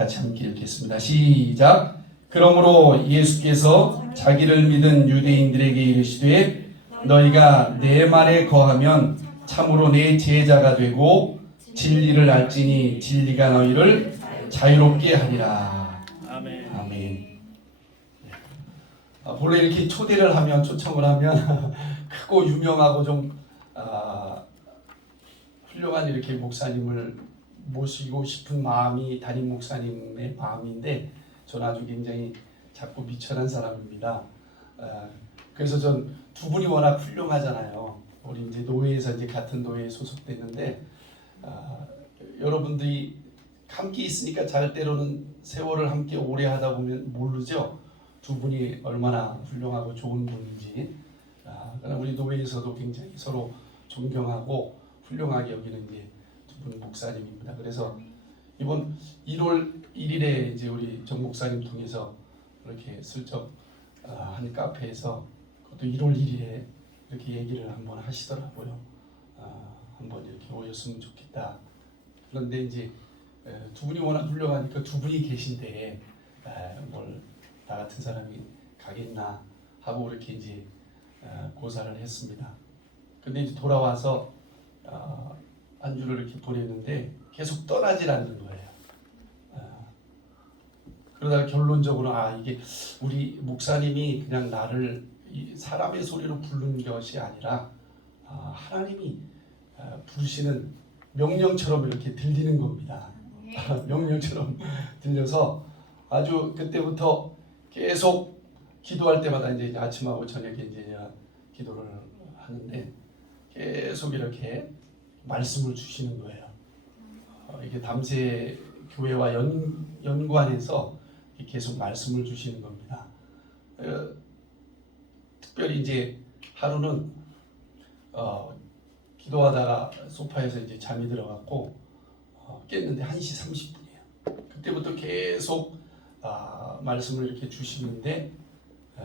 같이 함께 읽겠습니다. 시작. 그러므로 예수께서 자기를 믿은 유대인들에게 이르시되 너희가 내 말에 거하면 참으로 내 제자가 되고 진리를 알지니 진리가 너희를 자유롭게 하리라. 아멘. 아멘. 본래 이렇게 초대를 하면 초청을 하면 크고 유명하고 좀 훌륭한 이렇게 목사님을 모시고 싶은 마음이 담임 목사님의 마음인데 저는 아주 굉장히 작고 비천한 사람입니다. 그래서 전 두 분이 워낙 훌륭하잖아요. 우리 이제 노회에서 이제 같은 노회에 소속됐는데 여러분들이 함께 있으니까 잘 때로는 세월을 함께 오래 하다 보면 모르죠. 두 분이 얼마나 훌륭하고 좋은 분인지. 그러나 우리 노회에서도 굉장히 서로 존경하고 훌륭하게 여기는 이제 두 분 목사님입니다. 그래서 이번 1월 1일에 이제 우리 정 목사님 통해서 이렇게 슬쩍 한 카페에서 그것도 1월 1일에 이렇게 얘기를 한번 하시더라고요. 한번 이렇게 오셨으면 좋겠다. 그런데 이제 두 분이 워낙 훌륭하니까 두 분이 계신데 뭘 나 같은 사람이 가겠나 하고 이렇게 이제 고사를 했습니다. 근데 이제 돌아와서 한 주를 이렇게 보냈는데 계속 떠나질 않는 거예요. 그러다가 결론적으로 이게 우리 목사님이 그냥 나를 사람의 소리로 부르는 것이 아니라 하나님이 부르시는 명령처럼 이렇게 들리는 겁니다. 명령처럼 들려서 아주 그때부터 계속 기도할 때마다 이제 아침하고 저녁에 이제 기도를 하는데 계속 이렇게 말씀을 주시는 거예요. 이게 담새 교회와 연관해서 계속 말씀을 주시는 겁니다. 특별히 이제 하루는 기도하다가 소파에서 이제 잠이 들어갔고 깼는데 1시 30분이에요. 그때부터 계속 말씀을 이렇게 주시는데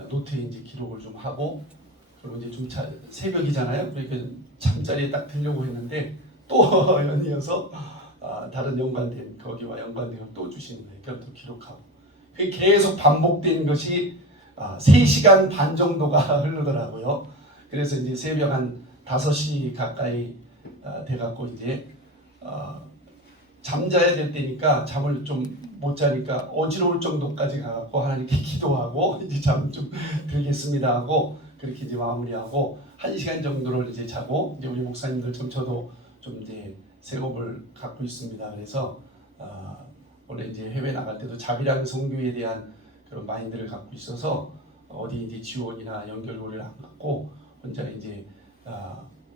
노트에 이제 기록을 좀 하고 그리고 이제 좀 새벽이잖아요. 그러니까 잠자리에 딱 들려고 했는데 또 연이어서 다른 연관된 거기와 연관된 걸 또 주시는 거예요. 그럼 또 기록하고 계속 반복된 것이 3시간 반 정도가 흐르더라고요. 그래서 이제 새벽 한 5시 가까이 돼갖고 이제 잠자야 될 때니까 잠을 좀 못 자니까 어지러울 정도까지 가갖고 하나님께 기도하고 이제 잠 좀 들겠습니다 하고 그렇게 이제 마무리하고 1시간 정도를 이제 자고 이제 우리 목사님들 저도 좀 이제 생업을 갖고 있습니다. 그래서 원래 이제 해외 나갈 때도 자비랑 선교에 대한 그런 마인드를 갖고 있어서 어디 이제 지원이나 연결고리를 안 갖고 혼자 이제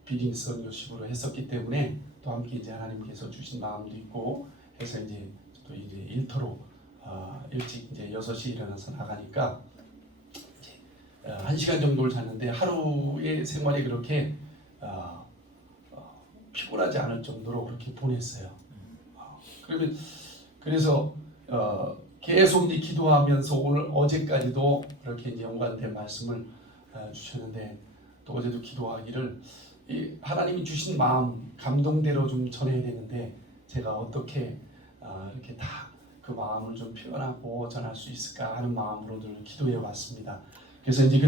비딩 선교식으로 했었기 때문에 또 함께 이제 하나님께서 주신 마음도 있고 해서 이제 또 이제 일터로 일찍 이제 6시 일어나서 나가니까 이제 1시간 정도를 잤는데 하루의 생활이 그렇게 피곤하지 않을 정도로 그렇게 보냈어요. 그래서 계속 이제 기도하면서 오늘 어제까지도 그렇게 이제 연관된 말씀을 주셨는데 또 어제도 기도하기를 하나님이 주신 마음 감동대로 좀 전해야 되는데 제가 어떻게 이렇게 다 그 마음을 좀 표현하고 전할 수 있을까 하는 마음으로 늘 기도해 왔습니다. 그래서 이제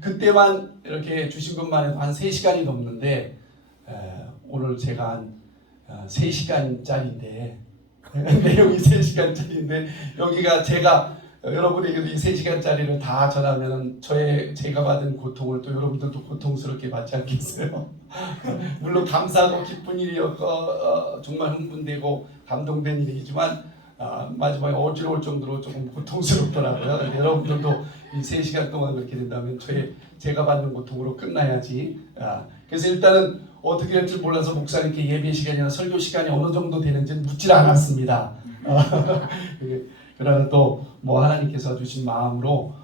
그때만 이렇게 주신 것만 해도 한 3시간이 넘는데 오늘 제가 한 3시간짜리인데 내용이 3시간짜리인데 여기가 제가 여러분에게도 이 3시간짜리를 다 전하면 제가 받은 고통을 또 여러분들도 고통스럽게 받지 않겠어요? 물론 감사하고 기쁜 일이었고 정말 흥분되고 감동된 일이지만 마지막에 어지러울 정도로 조금 고통스럽더라고요. 여러분들도 이 3시간 동안 그렇게 된다면 제가 받는 고통으로 끝나야지. 그래서 일단은 어떻게 할지 몰라서 목사님께 예배 시간이나 설교 시간이 어느 정도 되는지 묻질 않았습니다. 그러나 또 뭐 하나님께서 주신 마음으로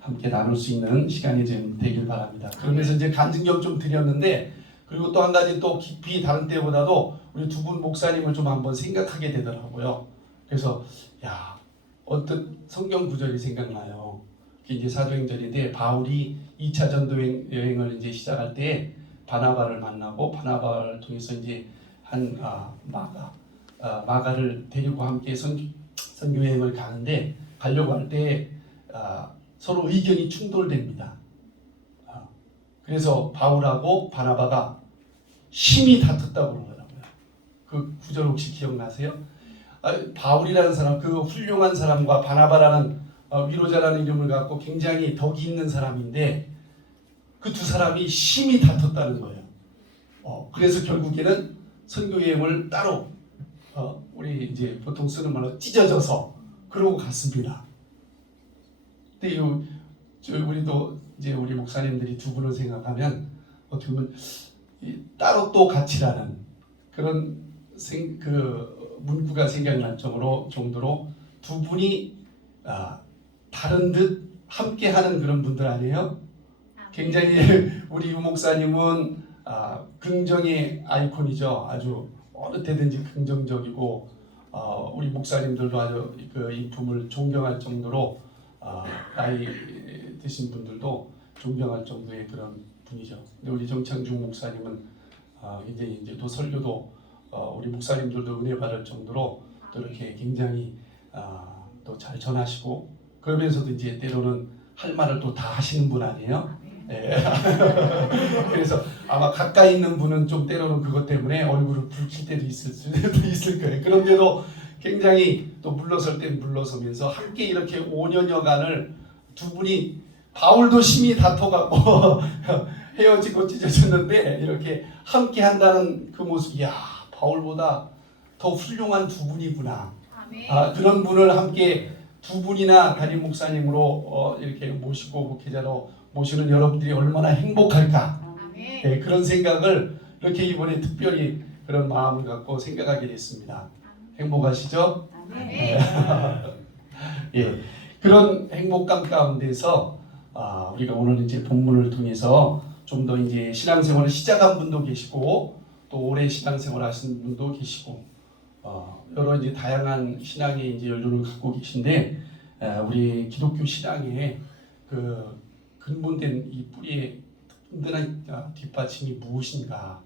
함께 나눌 수 있는 시간이 좀 되길 바랍니다. 그러면서 이제 간증경 좀 드렸는데 그리고 또 한 가지 또 깊이 다른 때보다도 우리 두 분 목사님을 좀 한번 생각하게 되더라고요. 그래서 어떤 성경 구절이 생각나요. 그게 이제 사도행전인데 바울이 2차 전도 여행을 이제 시작할 때 바나바를 만나고 바나바를 통해서 이제 한 마가 마가를 데리고 함께 선교 여행을 가는데 가려고 할 때 서로 의견이 충돌됩니다. 그래서 바울하고 바나바가 심히 다퉜다고 그러더라고요. 그 구절 혹시 기억나세요? 바울이라는 사람, 그 훌륭한 사람과 바나바라는 위로자라는 이름을 갖고 굉장히 덕이 있는 사람인데 그 두 사람이 심히 다퉜다는 거예요. 그래서 결국에는 선교 여행을 따로 우리 이제 보통 쓰는 말로 찢어져서 그러고 갔습니다. 근데 우리도 이제 우리 목사님들이 두 분을 생각하면 어떻게 보면 따로 또 같이라는 그런 그 문구가 생각날 정도로 두 분이 다른 듯 함께하는 그런 분들 아니에요? 굉장히 우리 유 목사님은 긍정의 아이콘이죠. 아주 어느 때든지 긍정적이고 우리 목사님들도 아주 그 인품을 존경할 정도로 나이 드신 분들도 존경할 정도의 그런 분이죠. 근데 우리 정창중 목사님은 굉장히 이제 또 설교도 우리 목사님들도 은혜 받을 정도로 또 이렇게 굉장히 또 잘 전하시고 그러면서도 이제 때로는 할 말을 또 다 하시는 분 아니에요? 네. 그래서 아마 가까이 있는 분은 좀 때로는 그것 때문에 얼굴을 붉힐 때도 있을 거예요. 그런데도 굉장히 또 물러설 때 물러서면서 함께 이렇게 5년여간을 두 분이 바울도 심히 다퉈갖고 헤어지고 찢어졌는데 이렇게 함께 한다는 그 모습이 바울보다 더 훌륭한 두 분이구나. 그런 분을 함께 두 분이나 담임 목사님으로 이렇게 모시고 목회자로 모시는 여러분들이 얼마나 행복할까. 네, 그런 생각을 이렇게 이번에 특별히 그런 마음을 갖고 생각하게 됐습니다. 행복하시죠? 네. 예, 그런 행복감 가운데서 우리가 오늘 이제 본문을 통해서 좀 더 이제 신앙생활을 시작한 분도 계시고 또 오래 신앙생활 하신 분도 계시고 여러 이제 다양한 신앙의 이제 연륜을 갖고 계신데 우리 기독교 신앙의 그 근본된 이 뿌리의 든든한 뒷받침이 무엇인가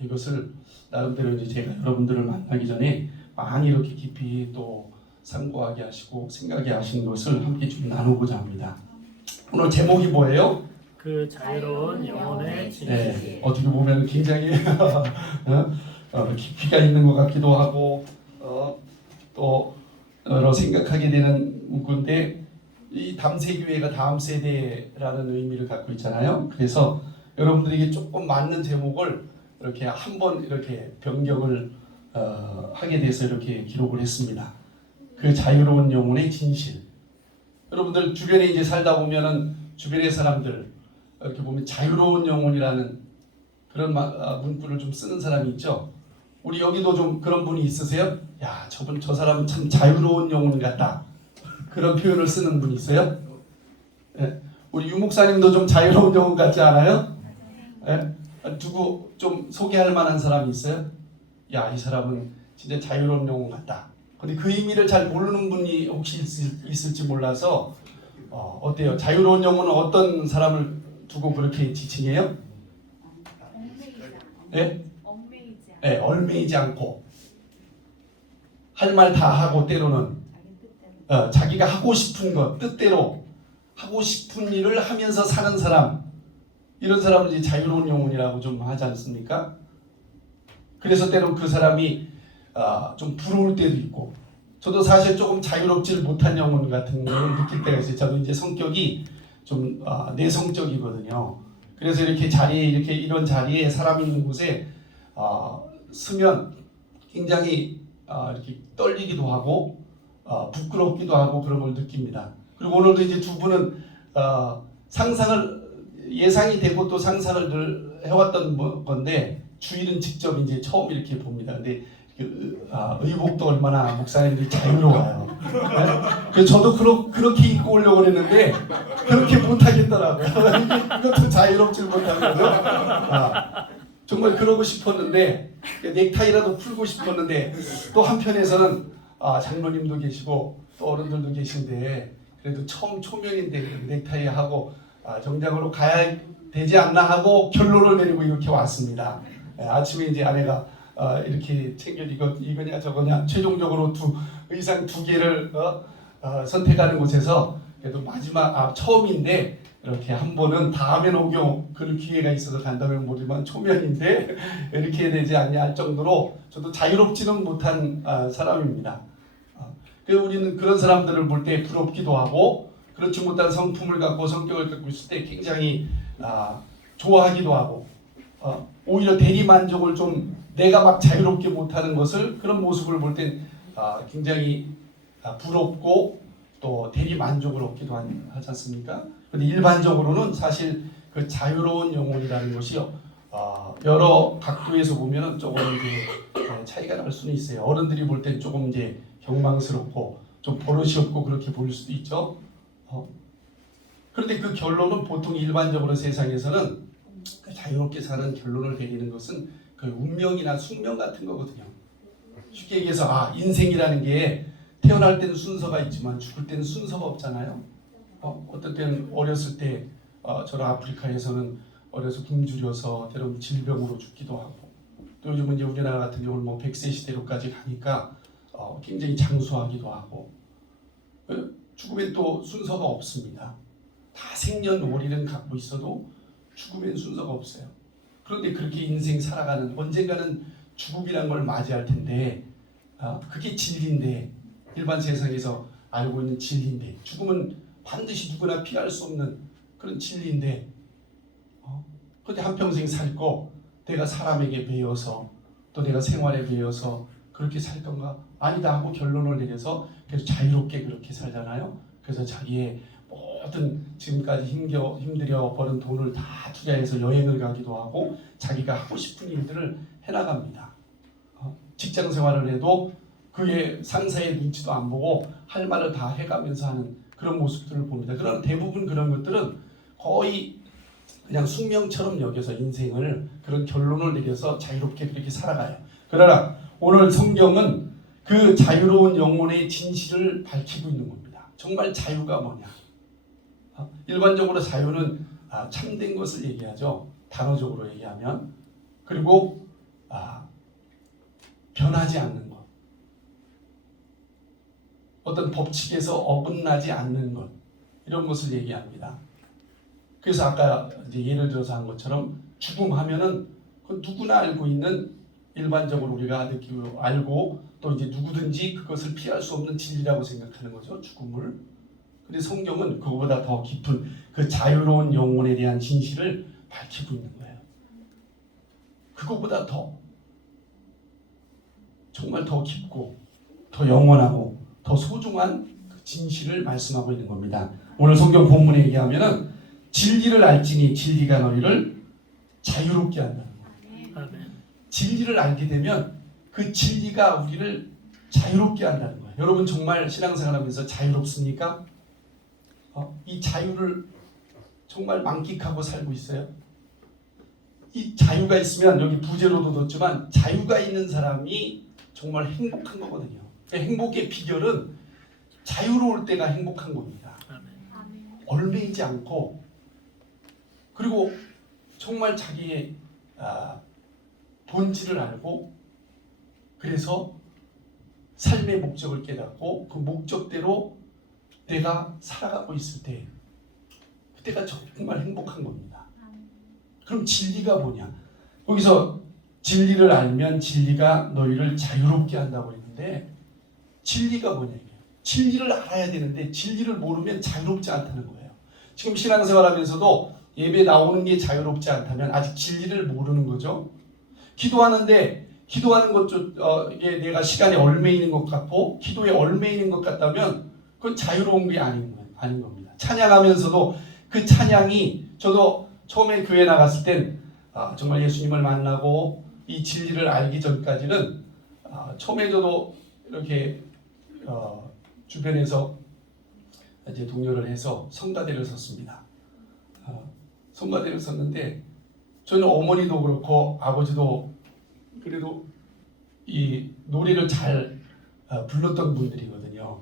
이것을 나름대로 이제 제가 여러분들을 만나기 전에 많이 이렇게 깊이 또 상고하게 하시고 생각하게 하신 것을 함께 좀 나누고자 합니다. 오늘 제목이 뭐예요? 그 자유로운 영혼의 진실. 네, 어떻게 보면 굉장히 깊이가 있는 것 같기도 하고 또 여러 생각하게 되는 문구인데 이 담세교회가 다음 세대라는 의미를 갖고 있잖아요. 그래서 여러분들에게 조금 맞는 제목을 이렇게 한번 이렇게 변경을 하게 돼서 이렇게 기록을 했습니다. 그 자유로운 영혼의 진실. 여러분들 주변에 이제 살다 보면은 주변의 사람들 이렇게 보면 자유로운 영혼이라는 그런 문구를 좀 쓰는 사람이 있죠. 우리 여기도 좀 그런 분이 있으세요? 야, 저 사람은 참 자유로운 영혼 같다. 그런 표현을 쓰는 분이 있어요? 네. 우리 유 목사님도 좀 자유로운 영혼 같지 않아요? 네. 누구 좀 소개할 만한 사람이 있어요? 야, 이 사람은 진짜 자유로운 영혼 같다. 근데 그 의미를 잘 모르는 분이 혹시 있을지 몰라서 어때요? 자유로운 영혼은 어떤 사람을 두고 그렇게 지칭해요? 네? 네, 얼매이지 않고 할 말 다 하고 때로는 자기가 하고 싶은 것 뜻대로 하고 싶은 일을 하면서 사는 사람, 이런 사람을 이제 자유로운 영혼이라고 좀 하지 않습니까? 그래서 때론 그 사람이 좀 부러울 때도 있고, 저도 사실 조금 자유롭지를 못한 영혼 같은 걸 느낄 때가 있어요. 저도 이제 성격이 좀 내성적이거든요. 그래서 이렇게 이런 자리에 사람 있는 곳에 서면 굉장히 이렇게 떨리기도 하고 부끄럽기도 하고 그런 걸 느낍니다. 그리고 오늘도 이제 두 분은 예상이 되고 또 상상을 늘 해왔던 건데 주일은 직접 이제 처음 이렇게 봅니다. 근데 의복도 얼마나 목사님들이 자유로워요. 네? 그래서 저도 그렇게 입고 오려고 그랬는데 그렇게 못하겠더라고요. 이것도 자유롭지 못하거든요. 정말 그러고 싶었는데 넥타이라도 풀고 싶었는데 또 한편에서는 장로님도 계시고 또 어른들도 계신데 그래도 처음 초면인데 넥타이 하고 정장으로 가야 되지 않나 하고 결론을 내리고 이렇게 왔습니다. 아침에 이제 아내가 이렇게 챙겨 이거냐 저거냐 최종적으로 의상 두 개를 선택하는 곳에서 그래도 처음인데 이렇게 한 번은 다음에 오경 그럴 기회가 있어서 간다면 모르지만 초면인데 이렇게 해야 되지 않냐 할 정도로 저도 자유롭지는 못한 사람입니다. 그래서 우리는 그런 사람들을 볼 때 부럽기도 하고 그렇지 못한 성품을 갖고 성격을 갖고 있을 때 굉장히 좋아하기도 하고 오히려 대리만족을 좀 내가 막 자유롭게 못하는 것을 그런 모습을 볼 땐 굉장히 부럽고 또 대리만족을 얻기도 하지 않습니까? 근데 일반적으로는 사실 그 자유로운 영혼이라는 것이 여러 각도에서 보면은 조금 이제 차이가 날 수는 있어요. 어른들이 볼 땐 조금 이제 경망스럽고 좀 버릇이 없고 그렇게 보일 수도 있죠. 그런데 그 결론은 보통 일반적으로 세상에서는 그 자유롭게 사는 결론을 내리는 것은 그 운명이나 숙명 같은 거거든요. 쉽게 얘기해서 인생이라는 게 태어날 때는 순서가 있지만 죽을 때는 순서가 없잖아요. 어떤 때는 어렸을 때 저런 아프리카에서는 어려서 굶주려서 때로는 질병으로 죽기도 하고 또 요즘은 이제 우리나라 같은 경우는 뭐 100세 시대로까지 가니까 굉장히 장수하기도 하고 죽음엔 또 순서가 없습니다. 다 생년월일은 갖고 있어도 죽음엔 순서가 없어요. 그런데 그렇게 인생 살아가는 언젠가는 죽음이란 걸 맞이할 텐데 그게 진리인데 일반 세상에서 알고 있는 진리인데 죽음은 반드시 누구나 피할 수 없는 그런 진리인데 그런데 한평생 살고 내가 사람에게 배워서 또 내가 생활에 배워서 그렇게 살 건가? 아니다 하고 결론을 내려서 그래서 자유롭게 그렇게 살잖아요. 그래서 자기의 모든 지금까지 힘들여 버는 돈을 다 투자해서 여행을 가기도 하고 자기가 하고 싶은 일들을 해나갑니다. 직장 생활을 해도 그의 상사의 눈치도 안 보고 할 말을 다 해가면서 하는 그런 모습들을 봅니다. 그러나 대부분 그런 것들은 거의 그냥 숙명처럼 여겨서 인생을 그런 결론을 내려서 자유롭게 그렇게 살아가요. 그러나 오늘 성경은 그 자유로운 영혼의 진실을 밝히고 있는 겁니다. 정말 자유가 뭐냐? 일반적으로 자유는 참된 것을 얘기하죠. 단어적으로 얘기하면. 그리고 변하지 않는 것. 어떤 법칙에서 어긋나지 않는 것. 이런 것을 얘기합니다. 그래서 아까 이제 예를 들어서 한 것처럼 죽음하면은 그 누구나 알고 있는 일반적으로 우리가 느끼고 알고 또 이제 누구든지 그것을 피할 수 없는 진리라고 생각하는 거죠. 죽음을. 근데 성경은 그거보다 더 깊은 그 자유로운 영혼에 대한 진실을 밝히고 있는 거예요. 그거보다 더 정말 더 깊고 더 영원하고 더 소중한 그 진실을 말씀하고 있는 겁니다. 오늘 성경 본문에 얘기하면은 진리를 알지니 진리가 너희를 자유롭게 한다. 진리를 알게 되면 그 진리가 우리를 자유롭게 한다는 거예요. 여러분 정말 신앙생활하면서 자유롭습니까? 이 자유를 정말 만끽하고 살고 있어요? 이 자유가 있으면 여기 부제로도 뒀지만 자유가 있는 사람이 정말 행복한 거거든요. 행복의 비결은 자유로울 때가 행복한 겁니다. 얽매이지 않고 그리고 정말 자기의 본질을 알고 그래서 삶의 목적을 깨닫고 그 목적대로 내가 살아가고 있을 때 그때가 정말 행복한 겁니다. 그럼 진리가 뭐냐? 여기서 진리를 알면 진리가 너희를 자유롭게 한다고 했는데 진리가 뭐냐? 진리를 알아야 되는데 진리를 모르면 자유롭지 않다는 거예요. 지금 신앙생활하면서도 예배 나오는 게 자유롭지 않다면 아직 진리를 모르는 거죠. 기도하는데 기도하는 것도 이게 내가 시간에 얽매이는 것 같고 기도에 얽매이는 것 같다면 그건 자유로운 게 아닌 겁니다. 찬양하면서도 그 찬양이 저도 처음에 교회 나갔을 땐 정말 예수님을 만나고 이 진리를 알기 전까지는 처음에 저도 이렇게 주변에서 이제 동료를 해서 성가대를 섰습니다. 성가대를 섰는데 저는 어머니도 그렇고 아버지도 그래도 이 노래를 잘 불렀던 분들이거든요.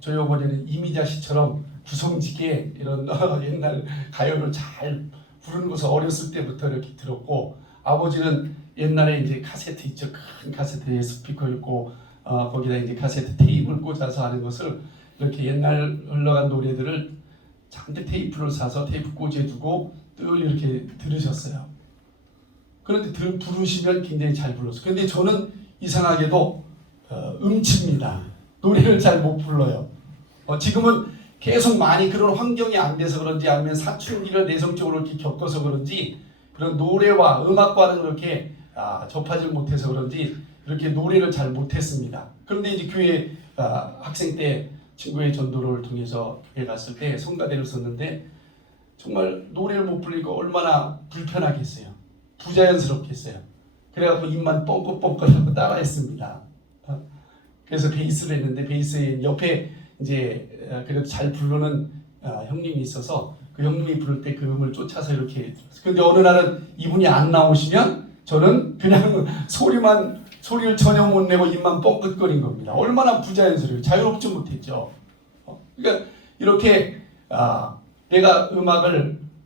저희 어머니는 이미자 씨처럼 구성지게 이런 옛날 가요를 잘 부르는 것을 어렸을 때부터 이렇게 들었고 아버지는 옛날에 이제 카세트 있죠. 큰 카세트에 스피커 있고 거기다 이제 카세트 테이프를 꽂아서 하는 것을 이렇게 옛날 흘러간 노래들을 잔뜩 테이프를 사서 테이프 꽂아두고 늘 이렇게 들으셨어요. 그런데 부르시면 굉장히 잘 불렀어요. 그런데 저는 이상하게도 음치입니다. 노래를 잘 못 불러요. 지금은 계속 많이 그런 환경이 안 돼서 그런지 아니면 사춘기를 내성적으로 이렇게 겪어서 그런지 그런 노래와 음악과는 그렇게 접하지 못해서 그런지 이렇게 노래를 잘 못했습니다. 그런데 이제 교회 학생 때 친구의 전도를 통해서 교회 갔을 때 성가대를 썼는데 정말 노래를 못 부르니까 얼마나 불편하겠어요. 부자연스럽겠어요. 그래갖고 입만 뻥긋뻥긋하고 따라했습니다. 그래서 베이스를 했는데 베이스에 옆에 이제 그래도 잘 부르는 형님이 있어서 그 형님이 부를 때 그 음을 쫓아서 이렇게 들었어요. 근데 어느 날은 이분이 안 나오시면 저는 그냥 소리를 전혀 못 내고 입만 뻥긋거린 겁니다. 얼마나 부자연스러워요. 자유롭지 못했죠. 그러니까 이렇게 내가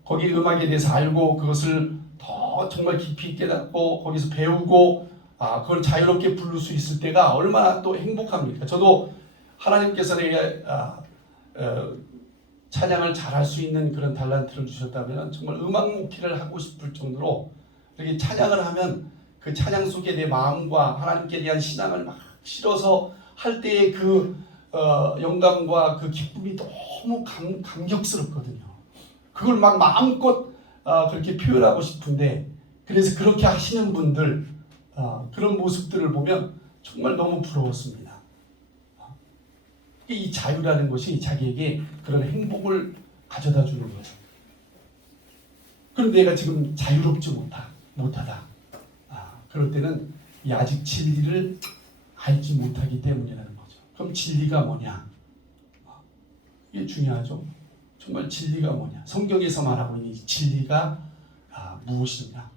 거기 음악에 대해서 알고 그것을 더 정말 깊이 깨닫고 거기서 배우고 그걸 자유롭게 부를 수 있을 때가 얼마나 또 행복합니까? 저도 하나님께서 내게 찬양을 잘할 수 있는 그런 달란트를 주셨다면 정말 음악 목회를 하고 싶을 정도로 이렇게 찬양을 하면 그 찬양 속에 내 마음과 하나님께 대한 신앙을 막 실어서 할 때의 그 영감과 그 기쁨이 너무 감격스럽거든요. 그걸 막 마음껏 그렇게 표현하고 싶은데 그래서 그렇게 하시는 분들 그런 모습들을 보면 정말 너무 부러웠습니다. 이 자유라는 것이 자기에게 그런 행복을 가져다 주는 거죠. 그럼 내가 지금 자유롭지 못하다. 그럴 때는 이 아직 진리를 알지 못하기 때문이라는 거죠. 그럼 진리가 뭐냐? 이게 중요하죠. 정말 진리가 뭐냐? 성경에서 말하고 있는 이 진리가 무엇이냐?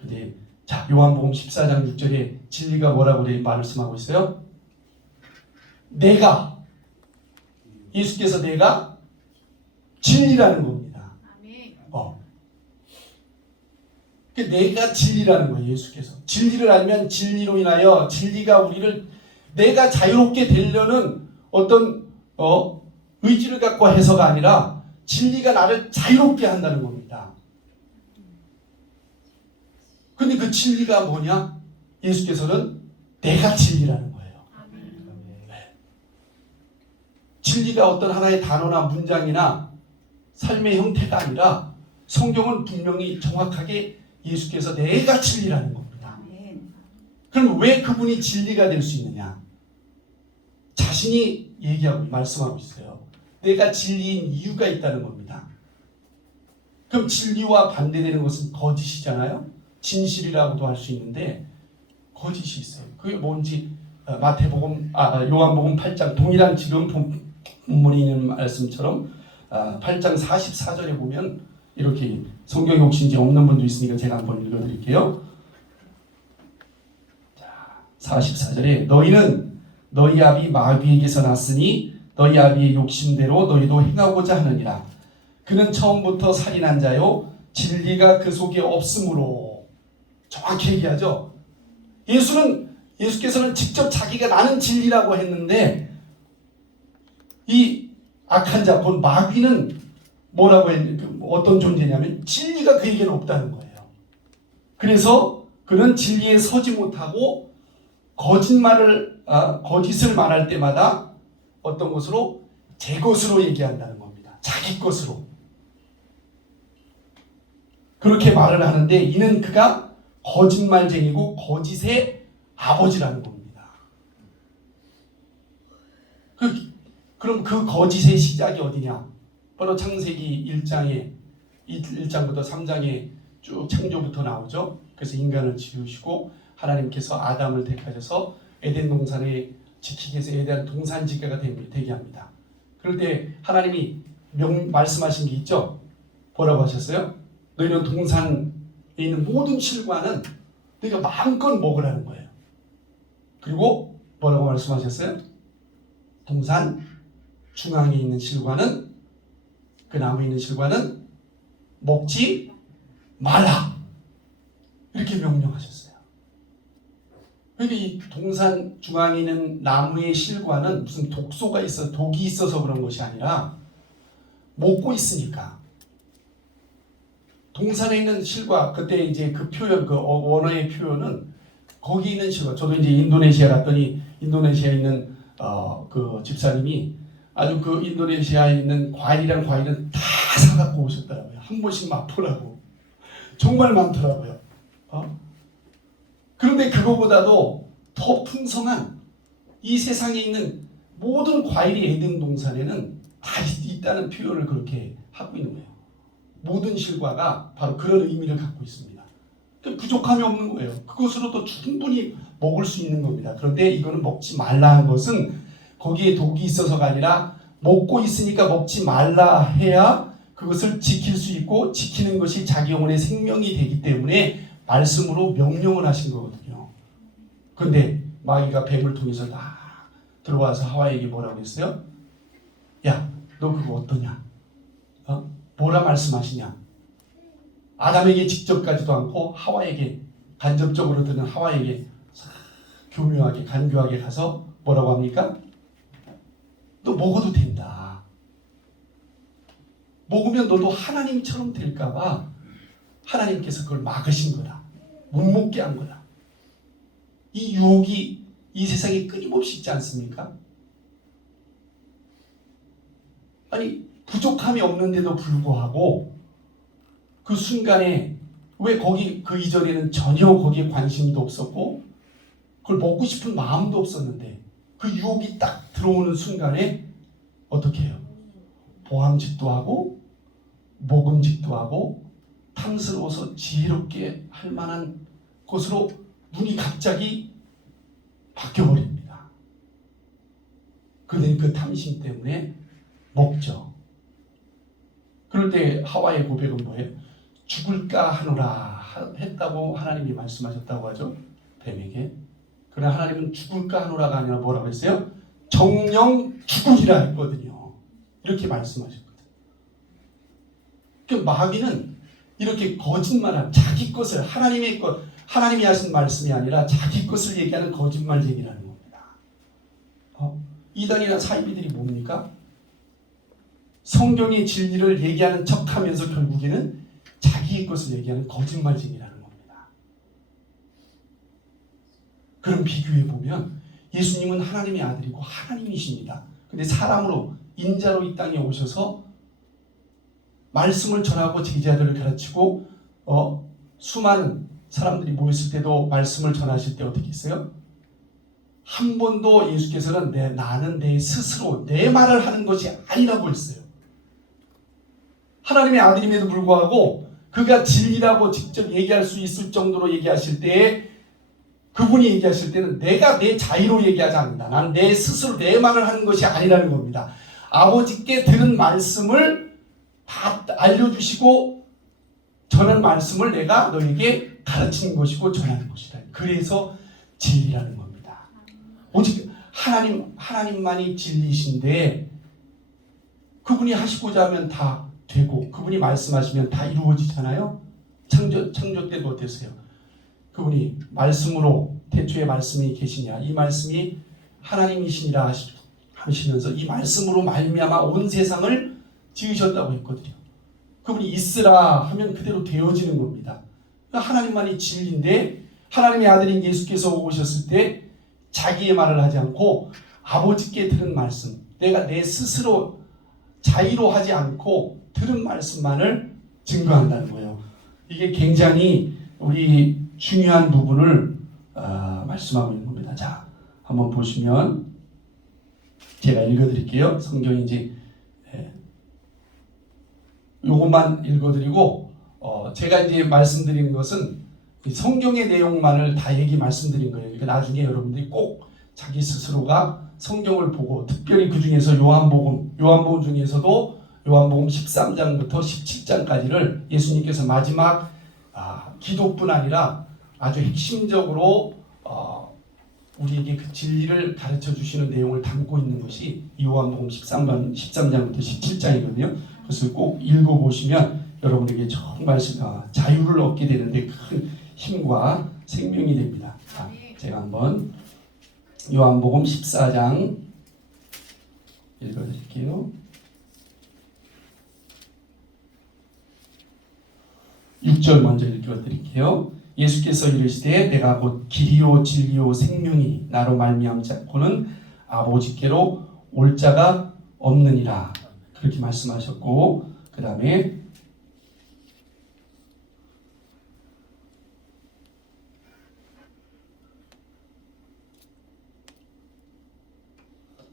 근데 자, 요한복음 14장 6절에 진리가 뭐라고 말씀하고 있어요? 예수께서 내가 진리라는 겁니다. 내가 진리라는 거예요. 예수께서 진리를 알면 진리로 인하여 진리가 우리를 내가 자유롭게 되려는 어떤 의지를 갖고 해서가 아니라 진리가 나를 자유롭게 한다는 겁니다. 근데 그 진리가 뭐냐? 예수께서는 내가 진리라는 거예요. 네. 진리가 어떤 하나의 단어나 문장이나 삶의 형태가 아니라 성경은 분명히 정확하게 예수께서 내가 진리라는 겁니다. 그럼 왜 그분이 진리가 될 수 있느냐? 자신이 말씀하고 있어요. 내가 진리인 이유가 있다는 겁니다. 그럼 진리와 반대되는 것은 거짓이잖아요. 진실이라고도 할 수 있는데 거짓이 있어요. 그게 뭔지 요한복음 8장 동일한 지금 본문에 있는 말씀처럼 8장 44절에 보면 이렇게 성경이 혹시 이제 없는 분도 있으니까 제가 한번 읽어드릴게요. 자, 44절에 너희는 너희 아비 마귀에게서 났으니 너희 아비의 욕심대로 너희도 행하고자 하느니라. 그는 처음부터 살인한 자요 진리가 그 속에 없으므로. 정확히 얘기하죠. 예수께서는 직접 자기가 나는 진리라고 했는데 이 악한 자, 곧 마귀는 뭐라고 했는지 어떤 존재냐면 진리가 그에게는 없다는 거예요. 그래서 그는 진리에 서지 못하고 거짓을 말할 때마다 어떤 것으로 제 것으로 얘기한다는 겁니다. 자기 것으로. 그렇게 말을 하는데 이는 그가 거짓말쟁이고 거짓의 아버지라는 겁니다. 그럼 그 거짓의 시작이 어디냐? 바로 창세기 1장부터 3장에 쭉 창조부터 나오죠. 그래서 인간을 지으시고 하나님께서 아담을 택하셔서 에덴 동산에 지키기 위해서 에덴 동산지가가 되게 합니다. 그럴 때 하나님이 말씀하신 게 있죠. 뭐라고 하셨어요? 너희는 동산에 있는 모든 실과는 너희가 마음껏 먹으라는 거예요. 그리고 뭐라고 말씀하셨어요? 동산 중앙에 있는 실과는 그 나무에 있는 실과는 먹지 말라. 이렇게 명령하셨어요. 그러니까 이 동산 중앙에 있는 나무의 실과는 무슨 독소가 있어 독이 있어서 그런 것이 아니라 먹고 있으니까. 동산에 있는 실과, 그때 이제 그 표현, 그 원어의 표현은 거기 있는 실과. 저도 이제 인도네시아 갔더니 인도네시아에 있는 그 집사님이 아주 그 인도네시아에 있는 과일이랑 과일은 다 사갖고 오셨더라고요. 한 번씩 맛보라고. 정말 많더라고요. 그런데 그거보다도 더 풍성한 이 세상에 있는 모든 과일이 에덴 동산에는 다 있다는 표현을 그렇게 하고 있는 거예요. 모든 실과가 바로 그런 의미를 갖고 있습니다. 부족함이 없는 거예요. 그것으로도 충분히 먹을 수 있는 겁니다. 그런데 이거는 먹지 말라 한 것은 거기에 독이 있어서가 아니라 먹고 있으니까 먹지 말라 해야 그것을 지킬 수 있고 지키는 것이 자기 영혼의 생명이 되기 때문에 말씀으로 명령을 하신 거거든요. 그런데 마귀가 뱀을 통해서 다 들어와서 하와에게 뭐라고 했어요? 야, 너 그거 어떠냐? 뭐라 말씀하시냐? 아담에게 직접 가지도 않고 하와에게 간접적으로 드는 하와에게 교묘하게 간교하게 가서 뭐라고 합니까? 너 먹어도 된다. 먹으면 너도 하나님처럼 될까봐 하나님께서 그걸 막으신 거다. 못 먹게 한 거다. 이 유혹이 이 세상에 끊임없이 있지 않습니까? 아니 부족함이 없는데도 불구하고 그 순간에 왜 거기 그 이전에는 전혀 거기에 관심도 없었고 그걸 먹고 싶은 마음도 없었는데 그 유혹이 딱 들어오는 순간에 어떻게 해요? 보암직도 하고 먹음직도 하고 탐스러워서 지혜롭게 할 만한 것으로 눈이 갑자기 바뀌어버립니다. 그런데 그 탐심 때문에 먹죠. 그럴 때 하와의 고백은 뭐예요? 죽을까 하노라 했다고 하나님이 말씀하셨다고 하죠. 뱀에게. 그러나 하나님은 죽을까 하노라가 아니라 뭐라고 했어요? 정령 죽으리라 했거든요. 이렇게 말씀하셨거든요. 그 마귀는 이렇게 거짓말한 자기 것을 하나님의 것, 하나님이 하신 말씀이 아니라 자기 것을 얘기하는 거짓말쟁이라는 겁니다. 이단이나 사이비들이 뭡니까? 성경의 진리를 얘기하는 척하면서 결국에는 자기의 것을 얘기하는 거짓말쟁이라는 겁니다. 그럼 비교해 보면 예수님은 하나님의 아들이고 하나님이십니다. 근데 사람으로 인자로 이 땅에 오셔서 말씀을 전하고 제자들을 가르치고 수많은 사람들이 모였을 때도 말씀을 전하실 때 어떻게 했어요? 한 번도 예수께서는 나는 내 스스로 내 말을 하는 것이 아니라고 했어요. 하나님의 아들임에도 불구하고 그가 진리라고 직접 얘기할 수 있을 정도로 얘기하실 때에 그분이 얘기하실 때는 내가 내 자의로 얘기하지 않는다. 난 내 스스로 내 말을 하는 것이 아니라는 겁니다. 아버지께 들은 말씀을 다 알려주시고 전한 말씀을 내가 너에게 가르치는 것이고 전하는 것이다. 그래서 진리라는 겁니다. 오직 하나님만이 진리신데 그분이 하시고자 하면 다 되고 그분이 말씀하시면 다 이루어지잖아요. 창조 때도 어땠어요? 그분이 말씀으로 태초에 말씀이 계시냐 이 말씀이 하나님이시니라 하시면서 이 말씀으로 말미암아 온 세상을 지으셨다고 했거든요. 그분이 있으라 하면 그대로 되어지는 겁니다. 하나님만이 진리인데 하나님의 아들인 예수께서 오셨을 때 자기의 말을 하지 않고 아버지께 들은 말씀, 내가 내 스스로 자의로 하지 않고 들은 말씀만을 증거한다는 거예요. 이게 굉장히 우리 중요한 부분을 말씀하고 있는 겁니다. 자, 한번 보시면 제가 읽어드릴게요. 성경이 이제 요것만 읽어드리고 제가 이제 말씀드린 것은 성경의 내용만을 다 말씀드린 거예요. 그러니까 나중에 여러분들이 꼭 자기 스스로가 성경을 보고 특별히 그 중에서 요한복음 중에서도 요한복음 13장부터 17장까지를 예수님께서 마지막 기도뿐 아니라 아주 핵심적으로 우리에게 그 진리를 가르쳐 주시는 내용을 담고 있는 것이 요한복음 13장부터 17장이거든요. 그것을 꼭 읽어보시면 여러분에게 정말 자유를 얻게 되는데 큰 힘과 생명이 됩니다. 자, 제가 한번 요한복음 14장 읽어드릴게요. 6절 먼저 읽어드릴게요. 예수께서 이르시되 내가 곧 길이요 진리요 생명이니 나로 말미암지 않고는 아버지께로 올 자가 없느니라. 그렇게 말씀하셨고, 그 다음에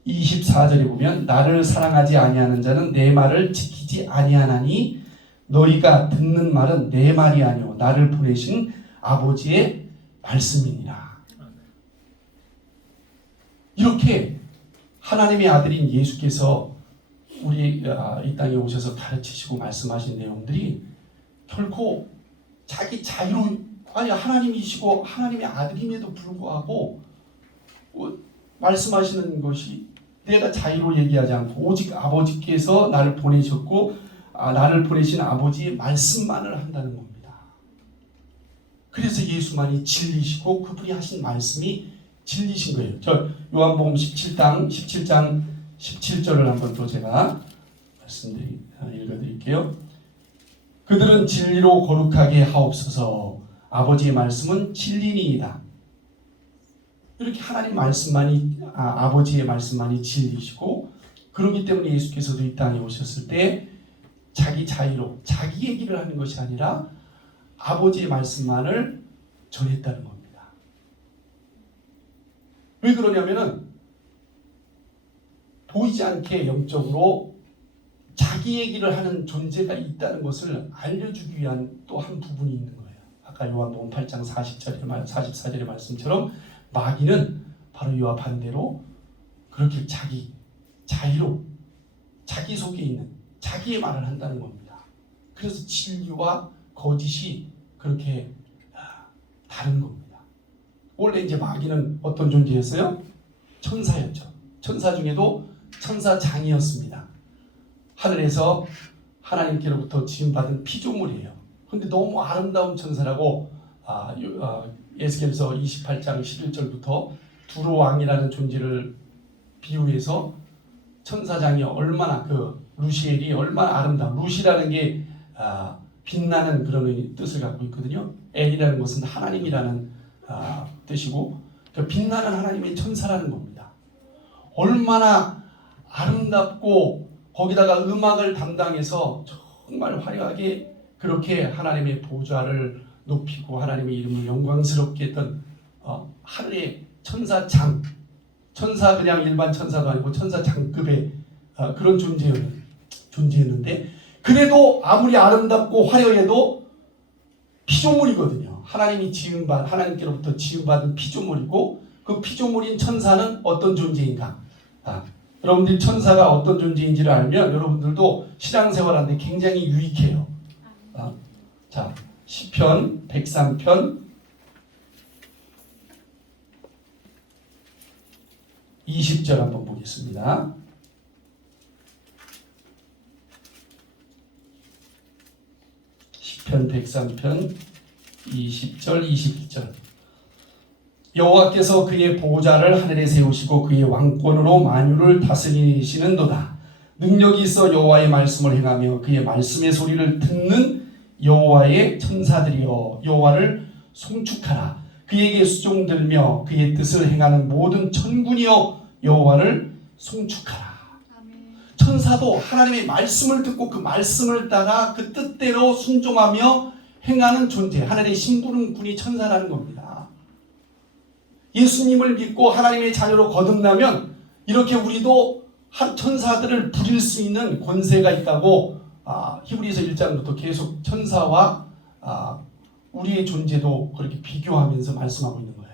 24절에 보면 나를 사랑하지 아니하는 자는 내 말을 지키지 아니하나니 너희가 듣는 말은 내 말이 아니오 나를 보내신 아버지의 말씀이니라. 이렇게 하나님의 아들인 예수께서 우리 이 땅에 오셔서 가르치시고 말씀하신 내용들이 결코 자기 자유로, 아니 하나님이시고 하나님의 아들임에도 불구하고 말씀하시는 것이 내가 자유로 얘기하지 않고 오직 아버지께서 나를 보내셨고 나를 보내신 아버지의 말씀만을 한다는 겁니다. 그래서 예수만이 진리시고 그분이 하신 말씀이 진리신 거예요. 저 요한복음 17장 17절을 한번 또 제가 읽어드릴게요. 그들은 진리로 거룩하게 하옵소서. 아버지의 말씀은 진리니이다. 이렇게 하나님 말씀만이 아버지의 말씀만이 진리시고, 그렇기 때문에 예수께서도 이 땅에 오셨을 때 자기 자유로 자기 얘기를 하는 것이 아니라 아버지의 말씀만을 전했다는 겁니다. 왜 그러냐면은 보이지 않게 영적으로 자기 얘기를 하는 존재가 있다는 것을 알려주기 위한 또 한 부분이 있는 거예요. 아까 요한복음 8장 44절의 말씀처럼 마귀는 바로 이와 반대로 그렇게 자기 자유로 자기 속에 있는 자기의 말을 한다는 겁니다. 그래서 진리와 거짓이 그렇게 다른 겁니다. 원래 이제 마귀는 어떤 존재였어요? 천사였죠. 천사 중에도 천사장이었습니다. 하늘에서 하나님께로부터 지음받은 피조물이에요. 그런데 너무 아름다운 천사라고 에스겔서 28장 11절부터 두로왕이라는 존재를 비유해서 천사장이 얼마나 루시엘이 얼마나 아름다운, 루시라는 게 빛나는 그런 뜻을 갖고 있거든요. 엘이라는 것은 하나님이라는 뜻이고 그 빛나는 하나님의 천사라는 겁니다. 얼마나 아름답고 거기다가 음악을 담당해서 정말 화려하게 그렇게 하나님의 보좌를 높이고 하나님의 이름을 영광스럽게 했던 하늘의 천사장, 천사 그냥 일반 천사도 아니고 천사장급의 그런 존재였는데 그래도 아무리 아름답고 화려해도 피조물이거든요. 하나님께로부터 지음받은 피조물이고 그 피조물인 천사는 어떤 존재인가? 여러분들이 천사가 어떤 존재인지를 알면 여러분들도 신앙생활하는데 굉장히 유익해요. 자, 시편 103편 20절 한번 보겠습니다. 시편 103편 20절 22절 여호와께서 그의 보좌를 하늘에 세우시고 그의 왕권으로 만유를 다스리시는도다. 능력이 있어 여호와의 말씀을 행하며 그의 말씀의 소리를 듣는 여호와의 천사들이여 여호와를 송축하라. 그에게 수종들며 그의 뜻을 행하는 모든 천군이여 여호와를 송축하라. 천사도 하나님의 말씀을 듣고 그 말씀을 따라 그 뜻대로 순종하며 행하는 존재, 하늘의 심부름꾼이 천사라는 겁니다. 예수님을 믿고 하나님의 자녀로 거듭나면 이렇게 우리도 천사들을 부릴 수 있는 권세가 있다고 히브리서 1장부터 계속 천사와 우리의 존재도 그렇게 비교하면서 말씀하고 있는 거예요.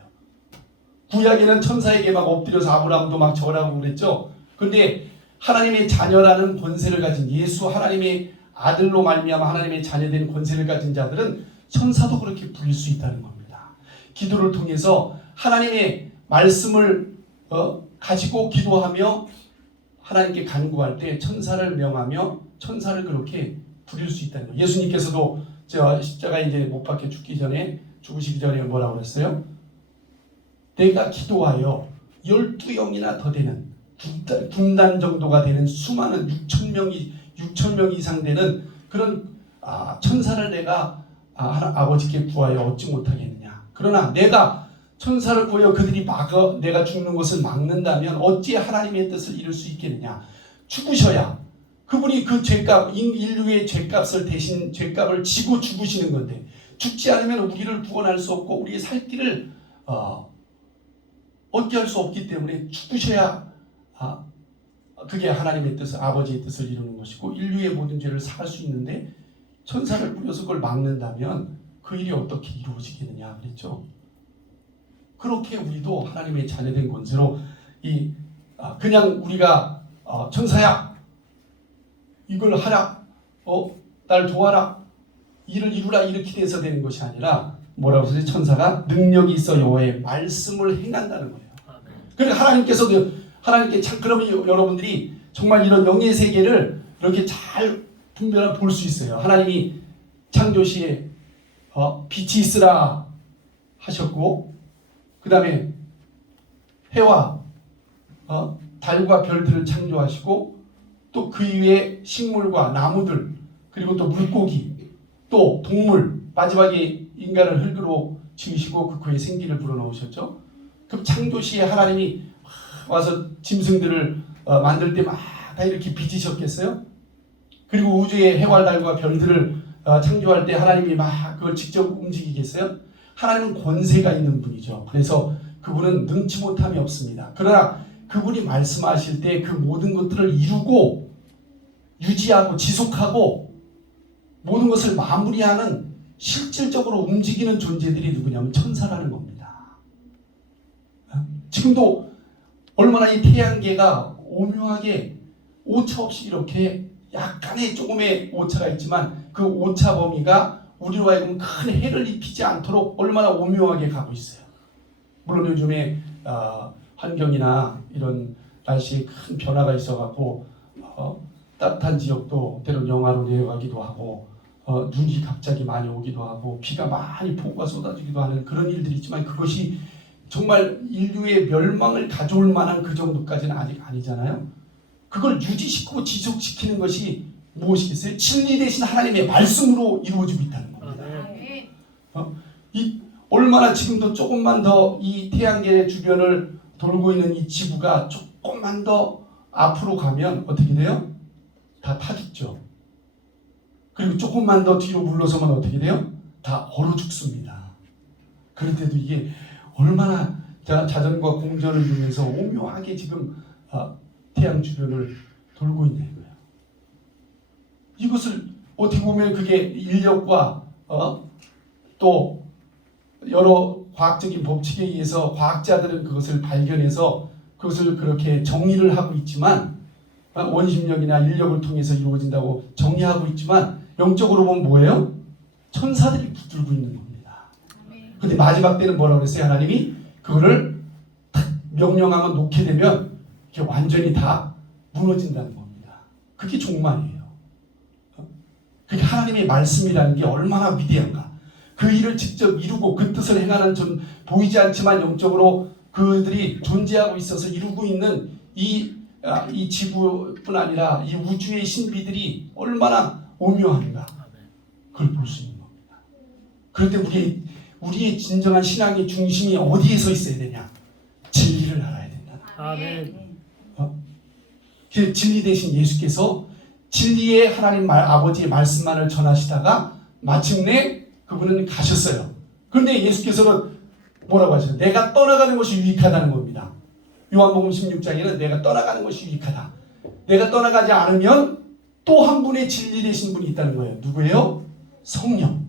구약에는 천사에게 막 엎드려서 아브라함도 막 절하고 그랬죠. 그런데 하나님의 자녀라는 권세를 가진 예수 하나님의 아들로 말미암아 하나님의 자녀된 권세를 가진 자들은 천사도 그렇게 부릴 수 있다는 겁니다. 기도를 통해서 하나님의 말씀을 가지고 기도하며 하나님께 간구할 때 천사를 명하며 천사를 그렇게 부릴 수 있다는 거예요. 예수님께서도 십자가에 이제 못 박혀 죽기 전에 죽으시기 전에 뭐라고 그랬어요? 내가 기도하여 12영이나 더 되는 군단 정도가 되는 수많은 6천 명 이상 되는 그런 천사를 내가 아버지께 구하여 얻지 못하겠느냐. 그러나 내가 천사를 구하여 그들이 내가 죽는 것을 막는다면 어찌 하나님의 뜻을 이룰 수 있겠느냐. 죽으셔야 그분이 그 죄값, 인류의 죄값을 대신 죄값을 지고 죽으시는 건데 죽지 않으면 우리를 구원할 수 없고 우리의 살 길을 얻게 할 수 없기 때문에 죽으셔야 그게 하나님의 뜻을, 아버지의 뜻을 이루는 것이고 인류의 모든 죄를 사할 수 있는데 천사를 뿌려서 그걸 막는다면 그 일이 어떻게 이루어지겠느냐 그랬죠. 그렇게 우리도 하나님의 자녀된 권세로 그냥 우리가 천사야 이걸 하라, 날 도와라, 일을 이루라 이렇게 돼서 되는 것이 아니라 뭐라고 하세요? 천사가 능력이 있어 여호와의 말씀을 행한다는 거예요. 그러니까 하나님께 참 그러면 여러분들이 정말 이런 영의 세계를 이렇게 잘 분별하면 볼 수 있어요. 하나님이 창조시에 빛이 있으라 하셨고 그 다음에 해와 달과 별들을 창조하시고 또 그 위에 식물과 나무들 그리고 또 물고기 또 동물 마지막에 인간을 흙으로 지으시고 그 위에 생기를 불어넣으셨죠. 그 창조시에 하나님이 와서 짐승들을 만들 때 막 다 이렇게 빚으셨겠어요? 그리고 우주의 해와 달과 별들을 창조할 때 하나님이 막 그걸 직접 움직이겠어요? 하나님은 권세가 있는 분이죠. 그래서 그분은 능치 못함이 없습니다. 그러나 그분이 말씀하실 때 그 모든 것들을 이루고 유지하고 지속하고 모든 것을 마무리하는 실질적으로 움직이는 존재들이 누구냐면 천사라는 겁니다. 지금도 얼마나 이 태양계가 오묘하게 오차 없이 이렇게 약간의 조금의 오차가 있지만 그 오차 범위가 우리로 하여금 큰 해를 입히지 않도록 얼마나 오묘하게 가고 있어요. 물론 요즘에 환경이나 이런 날씨에 큰 변화가 있어갖고 따뜻한 지역도 때론 영하로 내려가기도 하고 눈이 갑자기 많이 오기도 하고 비가 많이 폭우가 쏟아지기도 하는 그런 일들이 있지만 그것이 정말 인류의 멸망을 가져올 만한 그 정도까지는 아직 아니잖아요. 그걸 유지시키고 지속시키는 것이 무엇이겠어요? 진리 대신 하나님의 말씀으로 이루어지고 있다는 겁니다. 얼마나 지금도 조금만 더 이 태양계 주변을 돌고 있는 이 지구가 조금만 더 앞으로 가면 어떻게 돼요? 다 타죽죠. 그리고 조금만 더 뒤로 물러서면 어떻게 돼요? 다 얼어 죽습니다. 그런데도 이게 얼마나 자전과 공전을 이용해서 오묘하게 지금 태양 주변을 돌고 있는 거예요. 이것을 어떻게 보면 그게 인력과 또 여러 과학적인 법칙에 의해서 과학자들은 그것을 발견해서 그것을 그렇게 정리를 하고 있지만 원심력이나 인력을 통해서 이루어진다고 정리하고 있지만 영적으로 보면 뭐예요? 천사들이 붙들고 있는 겁니다. 그런데 마지막 때는 뭐라고 그랬어요? 하나님이 그거를 탁 명령하면 놓게 되면 이게 완전히 다 무너진다는 겁니다. 그게 종말이에요. 그게 하나님의 말씀이라는 게 얼마나 위대한가. 그 일을 직접 이루고 그 뜻을 행하는 보이지 않지만 영적으로 그들이 존재하고 있어서 이루고 있는 이 지구뿐 아니라 이 우주의 신비들이 얼마나 오묘한가. 그걸 볼 수 있는 겁니다. 그런데 우리의 진정한 신앙의 중심이 어디에 서 있어야 되냐? 진리를 알아야 된다. 아멘. 그 진리 대신 예수께서 진리의 하나님 아버지의 말씀만을 전하시다가 마침내 그분은 가셨어요. 그런데 예수께서는 뭐라고 하셨어요? 내가 떠나가는 것이 유익하다는 겁니다. 요한복음 16장에는 내가 떠나가는 것이 유익하다. 내가 떠나가지 않으면 또 한 분의 진리 되신 분이 있다는 거예요. 누구예요? 성령.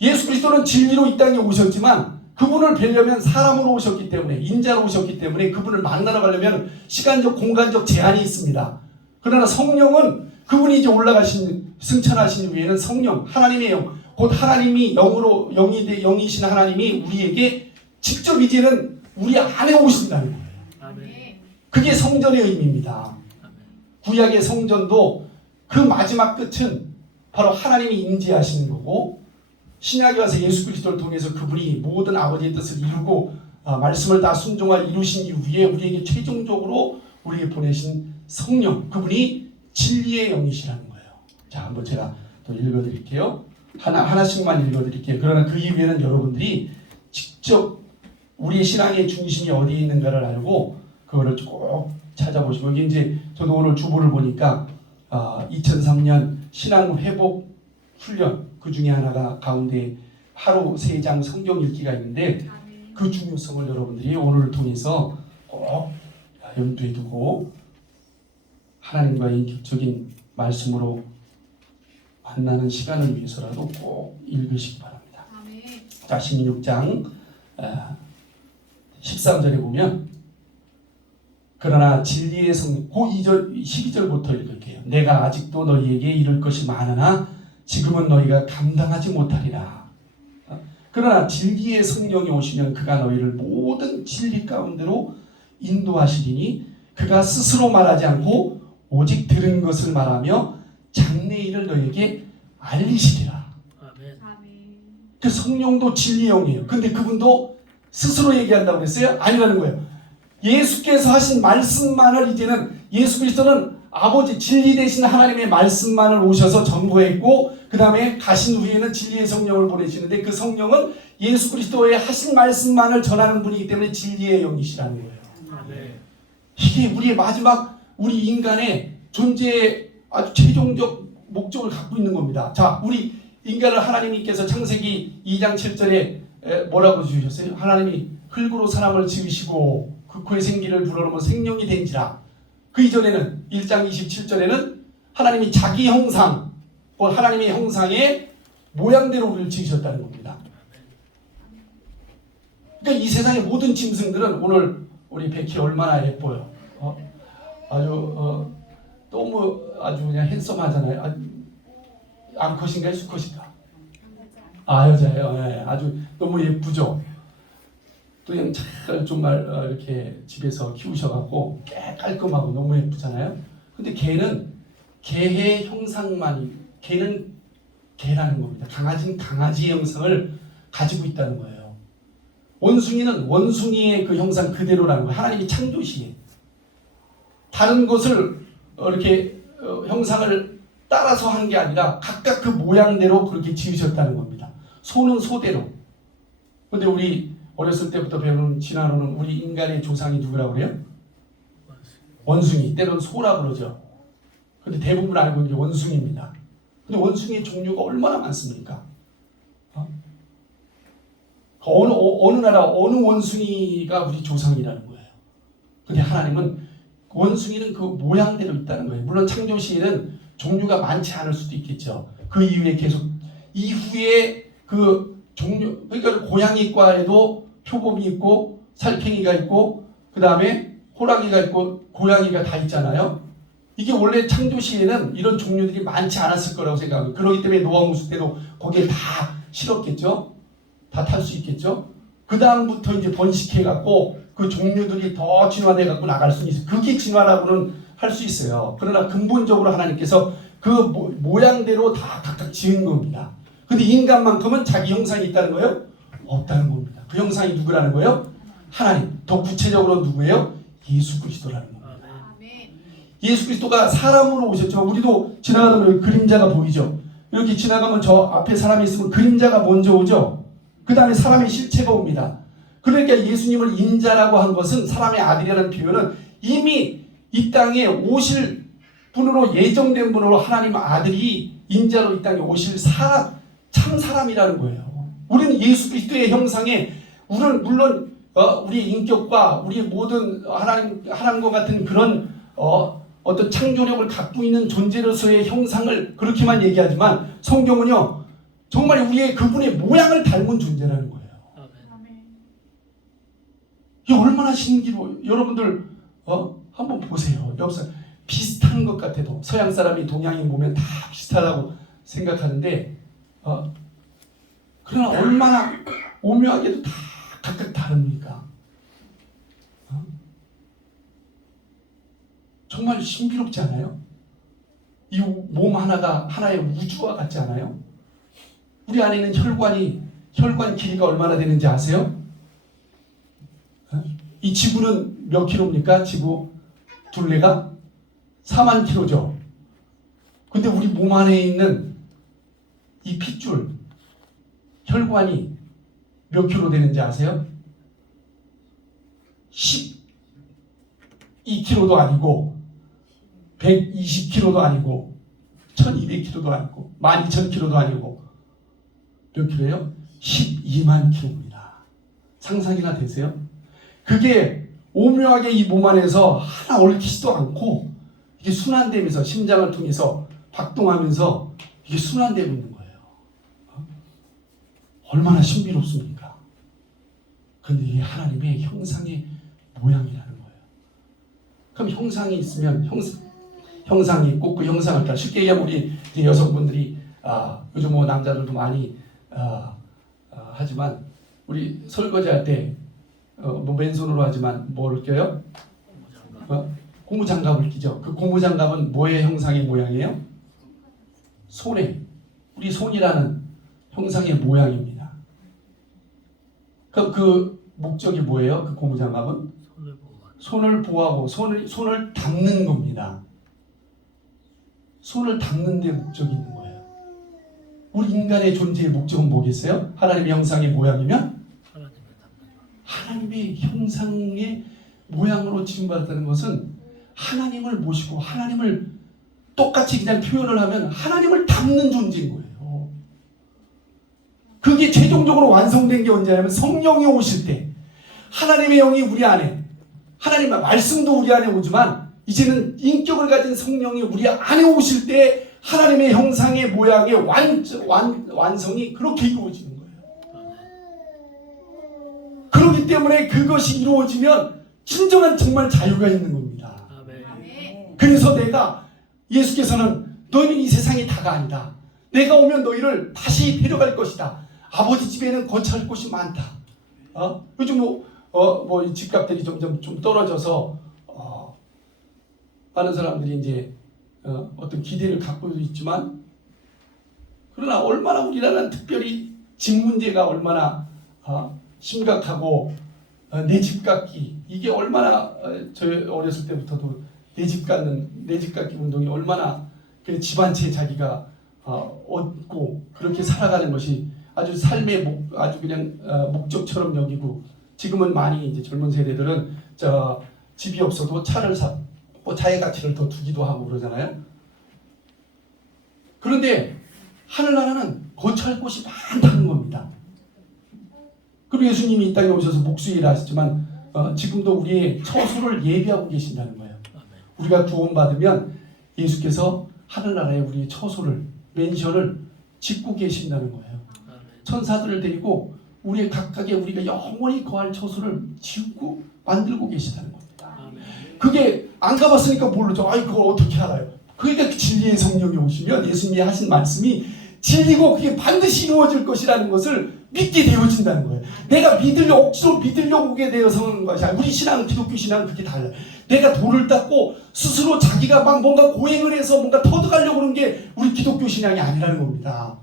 예수 그리스도는 진리로 이 땅에 오셨지만 그분을 뵈려면 사람으로 오셨기 때문에 인자로 오셨기 때문에 그분을 만나러 가려면 시간적 공간적 제한이 있습니다. 그러나 성령은 그분이 이제 올라가신 승천하신 후에는 성령 하나님의 영 곧 하나님이 영이신 하나님이 우리에게 직접 이제는 우리 안에 오신다는 거예요. 아멘. 그게 성전의 의미입니다. 구약의 성전도 그 마지막 끝은 바로 하나님이 임재하시는 거고 신약에 와서 예수 그리스도를 통해서 그분이 모든 아버지의 뜻을 이루고 말씀을 다 순종하여 이루신 이후에 우리에게 최종적으로 우리에게 보내신 성령, 그분이 진리의 영이시라는 거예요. 자, 한번 제가 또 읽어드릴게요. 하나씩만 읽어드릴게요. 그러나 그 이후에는 여러분들이 직접 우리의 신앙의 중심이 어디에 있는가를 알고 그거를 꼭 찾아보시고, 여기 이제 저도 오늘 주보를 보니까 2003년 신앙 회복 훈련 그 중에 하나가 가운데 하루 3장 성경 읽기가 있는데 그 중요성을 여러분들이 오늘을 통해서 꼭 염두에 두고 하나님과의 인격적인 말씀으로 만나는 시간을 위해서라도 꼭 읽으시기 바랍니다. 자, 16장 13절에 보면 그러나 진리의 성령, 그 12절부터 읽을게요. 내가 아직도 너희에게 이를 것이 많으나 지금은 너희가 감당하지 못하리라. 그러나 진리의 성령이 오시면 그가 너희를 모든 진리 가운데로 인도하시리니 그가 스스로 말하지 않고 오직 들은 것을 말하며 장래일을 너희에게 알리시리라. 아멘. 그 성령도 진리의 영이에요. 근데 그분도 스스로 얘기한다고 그랬어요? 아니라는 거예요. 예수께서 하신 말씀만을 이제는 예수 그리스도는 아버지 진리 되신 하나님의 말씀만을 오셔서 전거했고 그 다음에 가신 후에는 진리의 성령을 보내시는데 그 성령은 예수 그리스도의 하신 말씀만을 전하는 분이기 때문에 진리의 영이시라는 거예요. 아멘. 이게 우리의 마지막 우리 인간의 존재의 아주 최종적 목적을 갖고 있는 겁니다. 자, 우리 인간을 하나님께서 창세기 2장 7절에 뭐라고 주셨어요? 하나님이 흙으로 사람을 지으시고 그 코에 생기를 불어넣으면 생명이 된지라. 그 이전에는 1장 27절에는 하나님이 자기 형상, 하나님의 형상의 모양대로 우리를 지으셨다는 겁니다. 그러니까 이 세상의 모든 짐승들은 오늘 우리 베키 얼마나 예뻐요. 아주 너무 아주 그냥 핸섬하잖아요. 암컷인가요? 수컷인가? 여자예요. 네, 아주 너무 예쁘죠. 또 그냥 잘 정말 이렇게 집에서 키우셔갖고 깔끔하고 너무 예쁘잖아요. 근데 걔는 개의 형상만이, 걔는 개라는 겁니다. 강아지는 강아지의 형상을 가지고 있다는 거예요. 원숭이는 원숭이의 그 형상 그대로라는 거예요. 하나님이 창조시에 다른 것을 이렇게 형상을 따라서 한 게 아니라 각각 그 모양대로 그렇게 지으셨다는 겁니다. 소는 소대로. 근데 우리 어렸을 때부터 배우는 진화론은 우리 인간의 조상이 누구라고 그래요? 원숭이. 때로는 소라 그러죠. 근데 대부분 알고 있는 게 원숭이입니다. 근데 원숭이의 종류가 얼마나 많습니까? 어느 나라 어느 원숭이가 우리 조상이라는 거예요. 근데 하나님은 원숭이는 그 모양대로 있다는 거예요. 물론 창조 시에는 종류가 많지 않을 수도 있겠죠. 그 이후에 계속 이후에 그 종류, 그러니까 고양이과에도 표범이 있고 살쾡이가 있고 그 다음에 호랑이가 있고 고양이가 다 있잖아요. 이게 원래 창조 시에는 이런 종류들이 많지 않았을 거라고 생각합니다. 그렇기 때문에 노아홍수 때도 거기에 다 실었겠죠. 다 탈 수 있겠죠. 그 다음부터 이제 번식해갖고 그 종류들이 더 진화돼갖고 나갈 수 있어요. 그게 진화라고는 할 수 있어요. 그러나 근본적으로 하나님께서 그 모양대로 다 각각 지은 겁니다. 근데 인간만큼은 자기 형상이 있다는 거예요? 없다는 겁니다. 그 형상이 누구라는 거예요? 하나님. 더 구체적으로 누구예요? 예수 그리스도라는 겁니다. 예수 그리스도가 사람으로 오셨죠. 우리도 지나가면 그림자가 보이죠. 이렇게 지나가면 저 앞에 사람이 있으면 그림자가 먼저 오죠. 그 다음에 사람의 실체가 옵니다. 그러니까 예수님을 인자라고 한 것은 사람의 아들이라는 표현은 이미 이 땅에 오실 분으로 예정된 분으로 하나님 아들이 인자로 이 땅에 오실 참 사람이라는 거예요. 우리는 예수 그리스도의 형상에 우리는 물론 우리의 인격과 우리의 모든 하나님과 같은 그런 어떤 창조력을 갖고 있는 존재로서의 형상을 그렇게만 얘기하지만 성경은요 정말 우리의 그분의 모양을 닮은 존재라는 거예요. 이게 얼마나 신기로 여러분들 한번 보세요. 여기서 비슷한 것 같아도 서양 사람이 동양인 보면 다 비슷하다고 생각하는데 그러나 얼마나 오묘하게도 다 각각 다릅니까? 정말 신비롭지 않아요? 이 몸 하나가 하나의 우주와 같지 않아요? 우리 안에는 혈관 길이가 얼마나 되는지 아세요? 이 지구는 몇 킬로입니까? 지구 둘레가 4만 킬로죠. 근데 우리 몸 안에 있는 이 핏줄, 혈관이 몇 킬로 되는지 아세요? 12킬로도 아니고 120킬로도 아니고 1200킬로도 아니고 12000킬로도 아니고 몇 킬로예요? 12만 킬로입니다. 상상이나 되세요? 그게 오묘하게 이 몸 안에서 하나 얽히지도 않고 이게 순환되면서 심장을 통해서 박동하면서 이게 순환되고 있는 거예요. 얼마나 신비롭습니까? 그런데 이게 하나님의 형상의 모양이라는 거예요. 그럼 형상이 있으면 형상이 있고 그 형상을 따라 쉽게 얘기하면 우리 여성분들이 요즘 뭐 남자들도 많이 하지만 우리 설거지할 때 뭐 맨손으로 하지만 뭐를 껴요? 고무장갑을 끼죠. 그 고무장갑은 뭐의 형상의 모양이에요? 우리 손이라는 형상의 모양입니다. 그 목적이 뭐예요? 그 고무장갑은? 손을 보호하고 손을 닦는 겁니다. 손을 닦는 데 목적이 있는 거예요. 우리 인간의 존재의 목적은 뭐겠어요? 하나님의 형상의 모양이면 하나님의 형상의 모양으로 지음받았다는 것은 하나님을 모시고 하나님을 똑같이 그냥 표현을 하면 하나님을 닮는 존재인 거예요. 그게 최종적으로 완성된 게 언제냐면 성령이 오실 때 하나님의 영이 우리 안에 하나님의 말씀도 우리 안에 오지만 이제는 인격을 가진 성령이 우리 안에 오실 때 하나님의 형상의 모양의 완성이 그렇게 이루어지는 거예요. 그렇기 때문에 그것이 이루어지면 진정한 정말 자유가 있는 겁니다. 그래서 예수께서는 너희는 이 세상이 다가 아니다. 내가 오면 너희를 다시 데려갈 것이다. 아버지 집에는 거처할 곳이 많다. 요즘 뭐 집값들이 점점 좀 떨어져서 많은 사람들이 이제 어떤 기대를 갖고 있지만 그러나 얼마나 우리나라는 특별히 집 문제가 얼마나 심각하고 내 집 갖기 이게 얼마나 저 어렸을 때부터도 내 집 갖기 운동이 얼마나 집 한 채 자기가 얻고 그렇게 살아가는 것이 아주 삶의 아주 그냥 목적처럼 여기고 지금은 많이 이제 젊은 세대들은 집이 없어도 차를 뭐 자의 가치를 더 두기도 하고 그러잖아요. 그런데 하늘나라는 거처할 곳이 많다는 겁니다. 그리고 예수님이 이 땅에 오셔서 목수일을 하셨지만 지금도 우리의 처소를 예비하고 계신다는 거예요. 우리가 구원받으면 예수께서 하늘나라에 우리의 처소를 맨션을 짓고 계신다는 거예요. 천사들을 데리고 우리의 각각의 우리가 영원히 거할 처소를 지고 만들고 계시다는 겁니다. 그게 안 가봤으니까 모르죠. 그걸 어떻게 알아요? 그러니까 진리의 성령이 오시면 예수님이 하신 말씀이 진리고 그게 반드시 이루어질 것이라는 것을 믿게 되어진다는 거예요. 내가 억지로 믿으려고 오게 되어서 하는 것이 아니라 우리 신앙은 기독교 신앙은 그렇게 달라요. 내가 돌을 닦고 스스로 자기가 막 뭔가 고행을 해서 뭔가 터득하려고 하는 게 우리 기독교 신앙이 아니라는 겁니다.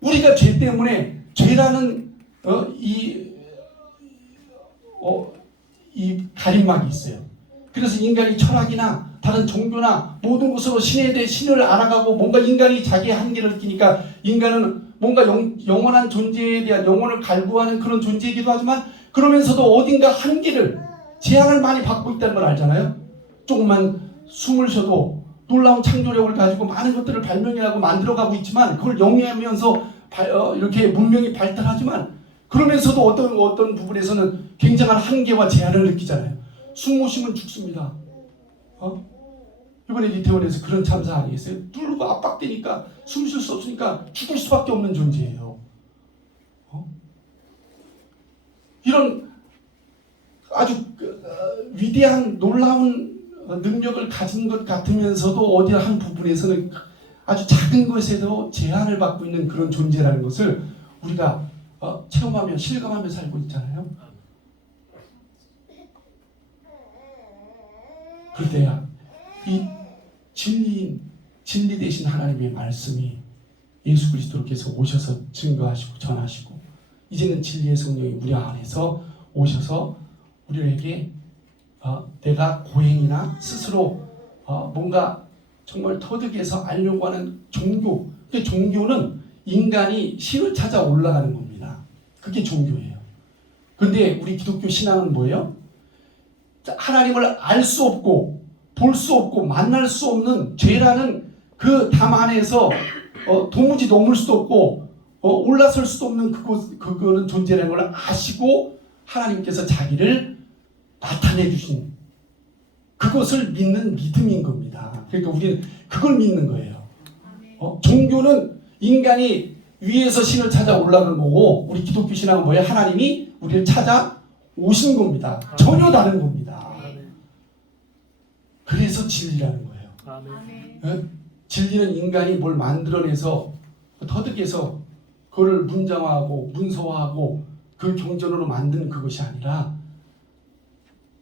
우리가 죄 때문에 죄라는 이 가림막이 있어요. 그래서 인간이 철학이나 다른 종교나 모든 것으로 신에 대해 신을 알아가고 뭔가 인간이 자기의 한계를 느끼니까 인간은 뭔가 영원한 존재에 대한 영혼을 갈구하는 그런 존재이기도 하지만 그러면서도 어딘가 한계를 제한을 많이 받고 있다는 걸 알잖아요. 조금만 숨을 쉬어도 놀라운 창조력을 가지고 많은 것들을 발명해하고 만들어가고 있지만 그걸 영위하면서 이렇게 문명이 발달하지만 그러면서도 어떤 부분에서는 굉장한 한계와 제한을 느끼잖아요. 숨 못 쉬면 죽습니다. 이번에 이태원에서 그런 참사 아니겠어요? 뚫고 압박되니까 숨 쉴 수 없으니까 죽을 수밖에 없는 존재예요. 이런 아주 위대한 놀라운 능력을 가진 것 같으면서도 어디 한 부분에서는 아주 작은 것에도 제한을 받고 있는 그런 존재라는 것을 우리가 체험하며 실감하며 살고 있잖아요. 그럴 때야 이 진리 대신 하나님의 말씀이 예수 그리스도께서 오셔서 증거하시고 전하시고 이제는 진리의 성령이 우리 안에서 오셔서 우리에게 내가 고행이나 스스로 뭔가 정말 터득해서 알려고 하는 종교. 그 종교는 인간이 신을 찾아 올라가는 겁니다. 그게 종교예요. 근데 우리 기독교 신앙은 뭐예요? 하나님을 알 수 없고 볼 수 없고 만날 수 없는 죄라는 그 담 안에서 도무지 넘을 수도 없고 올라설 수도 없는 그거는 존재라는 걸 아시고 하나님께서 자기를 나타내 주신 그것을 믿는 믿음인 겁니다. 그러니까 우리는 그걸 믿는 거예요. 종교는 인간이 위에서 신을 찾아 올라가는 거고 우리 기독교 신앙은 뭐예요? 하나님이 우리를 찾아 오신 겁니다. 전혀 다른 겁니다. 그래서 진리라는 거예요. 진리는 인간이 뭘 만들어내서 터득해서 그걸 문장화하고 문서화하고 그 경전으로 만든 그것이 아니라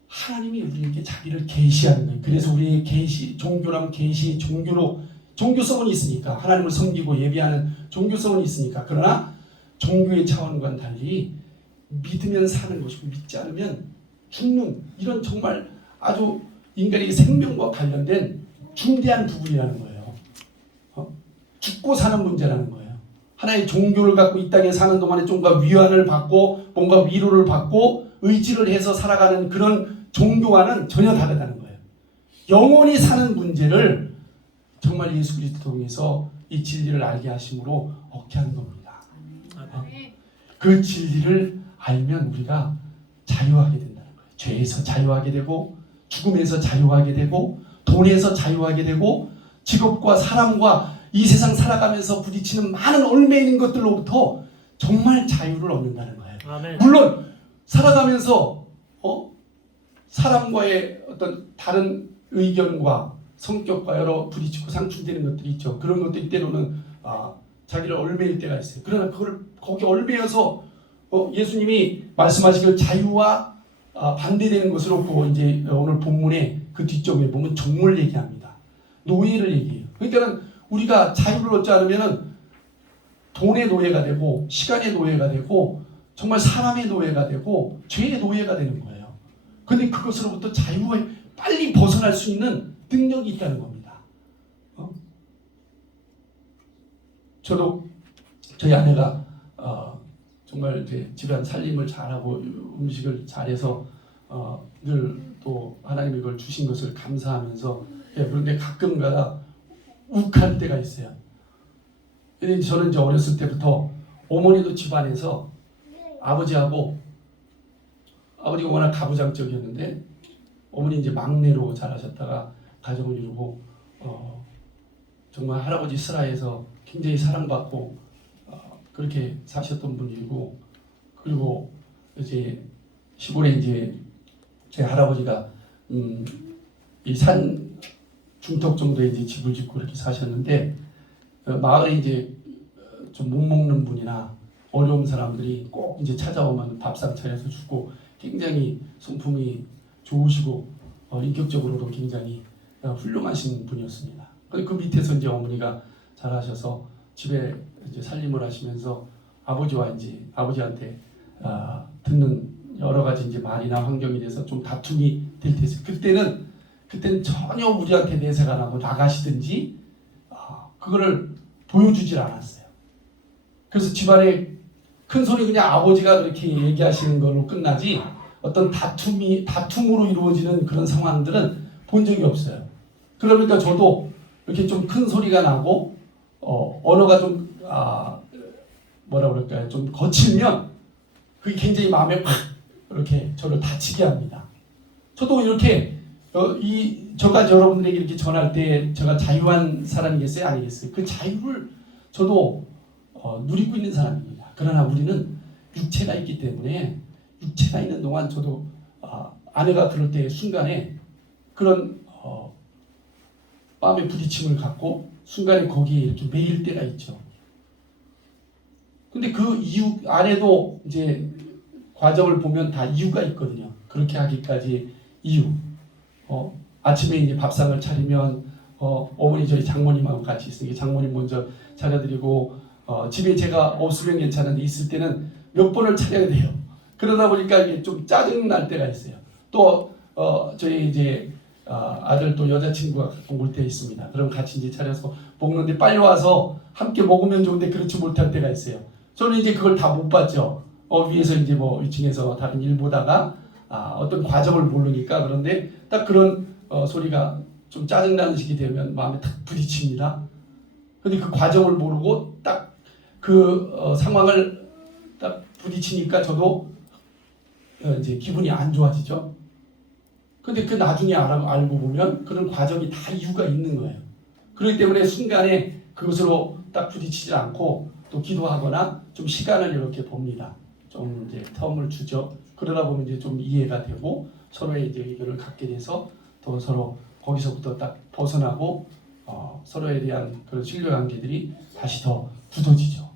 하나님이 우리에게 자기를 계시하는 거예요. 그래서 우리의 계시, 종교라면 계시, 종교로 종교성은 있으니까 하나님을 섬기고 예배하는 종교성은 있으니까 그러나 종교의 차원과는 달리 믿으면 사는 것이고 믿지 않으면 죽는 이런 정말 아주 인간의 생명과 관련된 중대한 부분이라는 거예요. 죽고 사는 문제라는 거예요. 하나의 종교를 갖고 이 땅에 사는 동안에 좀가 위안을 받고 뭔가 위로를 받고 의지를 해서 살아가는 그런 종교와는 전혀 다르다는 거예요. 영원히 사는 문제를 정말 예수 그리스도 통해서 이 진리를 알게 하심으로 얻게 하는 겁니다. 그 진리를 알면 우리가 자유하게 된다는 거예요. 죄에서 자유하게 되고 죽음에서 자유하게 되고 돈에서 자유하게 되고 직업과 사람과 이 세상 살아가면서 부딪히는 많은 얽매 있는 것들로부터 정말 자유를 얻는다는 거예요. 아멘. 물론 살아가면서 사람과의 어떤 다른 의견과 성격과 여러 부딪히고 상충되는 것들이 있죠. 그런 것들이 때로는 자기를 얽매일 때가 있어요. 그러나 그걸 거기 얽매여서 예수님이 말씀하시길 자유와 반대되는 것을 없고 이제 오늘 본문에 그 뒤쪽에 보면 종을 얘기합니다. 노예를 얘기해요. 그러니까는 우리가 자유를 얻지 않으면은 돈의 노예가 되고 시간의 노예가 되고 정말 사람의 노예가 되고 죄의 노예가 되는 거예요. 그런데 그것으로부터 자유에 빨리 벗어날 수 있는 능력이 있다는 겁니다. 저도 저희 아내가 정말 이제 집안 살림을 잘하고 음식을 잘해서 늘 또 하나님이 그걸 주신 것을 감사하면서 그런데 가끔가다 욱할 때가 있어요. 근데 저는 이제 어렸을 때부터 어머니도 집안에서 아버지가 워낙 가부장적이었는데 어머니 이제 막내로 자라셨다가 가정을 이루고 정말 할아버지 슬하에서 굉장히 사랑받고 그렇게 사셨던 분이고 그리고 이제 시골에 이제 제 할아버지가 이 산 중턱 정도에 이제 집을 짓고 이렇게 사셨는데 마을에 이제 좀 못 먹는 분이나 어려운 사람들이 꼭 이제 찾아오면 밥상 차려서 주고 굉장히 성품이 좋으시고 인격적으로도 굉장히 훌륭하신 분이었습니다. 그 밑에서 이제 어머니가 잘하셔서 집에 이제 살림을 하시면서 아버지와 이제 아버지한테 듣는 여러 가지 이제 말이나 환경에 대해서 좀 다툼이 될 때 있어요. 그때는 전혀 우리한테 내세가 나고 나가시든지 그거를 보여주질 않았어요. 그래서 집안에 큰 소리 그냥 아버지가 그렇게 얘기하시는 걸로 끝나지 어떤 다툼으로 이루어지는 그런 상황들은 본 적이 없어요. 그러니까 저도 이렇게 좀 큰 소리가 나고 언어가 좀 뭐라 그럴까요? 좀 거칠면 그게 굉장히 마음에 이렇게 저를 다치게 합니다. 저도 이렇게 저가 여러분들에게 이렇게 전할 때 제가 자유한 사람이겠어요? 아니겠어요? 그 자유를 저도 누리고 있는 사람입니다. 그러나 우리는 육체가 있기 때문에 육체가 있는 동안 저도 아내가 그럴 때 순간에 그런 마음의 부딪힘을 갖고 순간에 거기에 이렇게 매일 때가 있죠. 근데 그 이유 안에도 이제 과정을 보면 다 이유가 있거든요. 그렇게 하기까지 이유. 아침에 이제 밥상을 차리면 어머니 저희 장모님하고 같이 있으니까 장모님 먼저 차려드리고 집에 제가 없으면 괜찮은데 있을 때는 몇 번을 차려야 돼요. 그러다 보니까 이게 좀 짜증 날 때가 있어요. 또 저희 이제 아들 또 여자친구가 가끔 올 때 있습니다. 그럼 같이 이제 차려서 먹는데 빨리 와서 함께 먹으면 좋은데 그렇지 못할 때가 있어요. 저는 이제 그걸 다 못 봤죠. 위에서 이제 뭐 위층에서 다른 일 보다가 어떤 과정을 모르니까. 그런데 딱 그런 소리가 좀 짜증나는 시기 되면 마음에 탁 부딪힙니다. 근데 그 과정을 모르고 딱 그 상황을 딱 부딪히니까 저도 이제 기분이 안 좋아지죠. 근데 그 나중에 알고 보면 그런 과정이 다 이유가 있는 거예요. 그렇기 때문에 순간에 그것으로 딱 부딪히지 않고 또 기도하거나 좀 시간을 이렇게 봅니다. 좀 이제 텀을 주죠. 그러다 보면 이제 좀 이해가 되고 서로의 이제 의견을 갖게 돼서 또 서로 거기서부터 딱 벗어나고 서로에 대한 그런 신뢰 관계들이 다시 더 굳어지죠.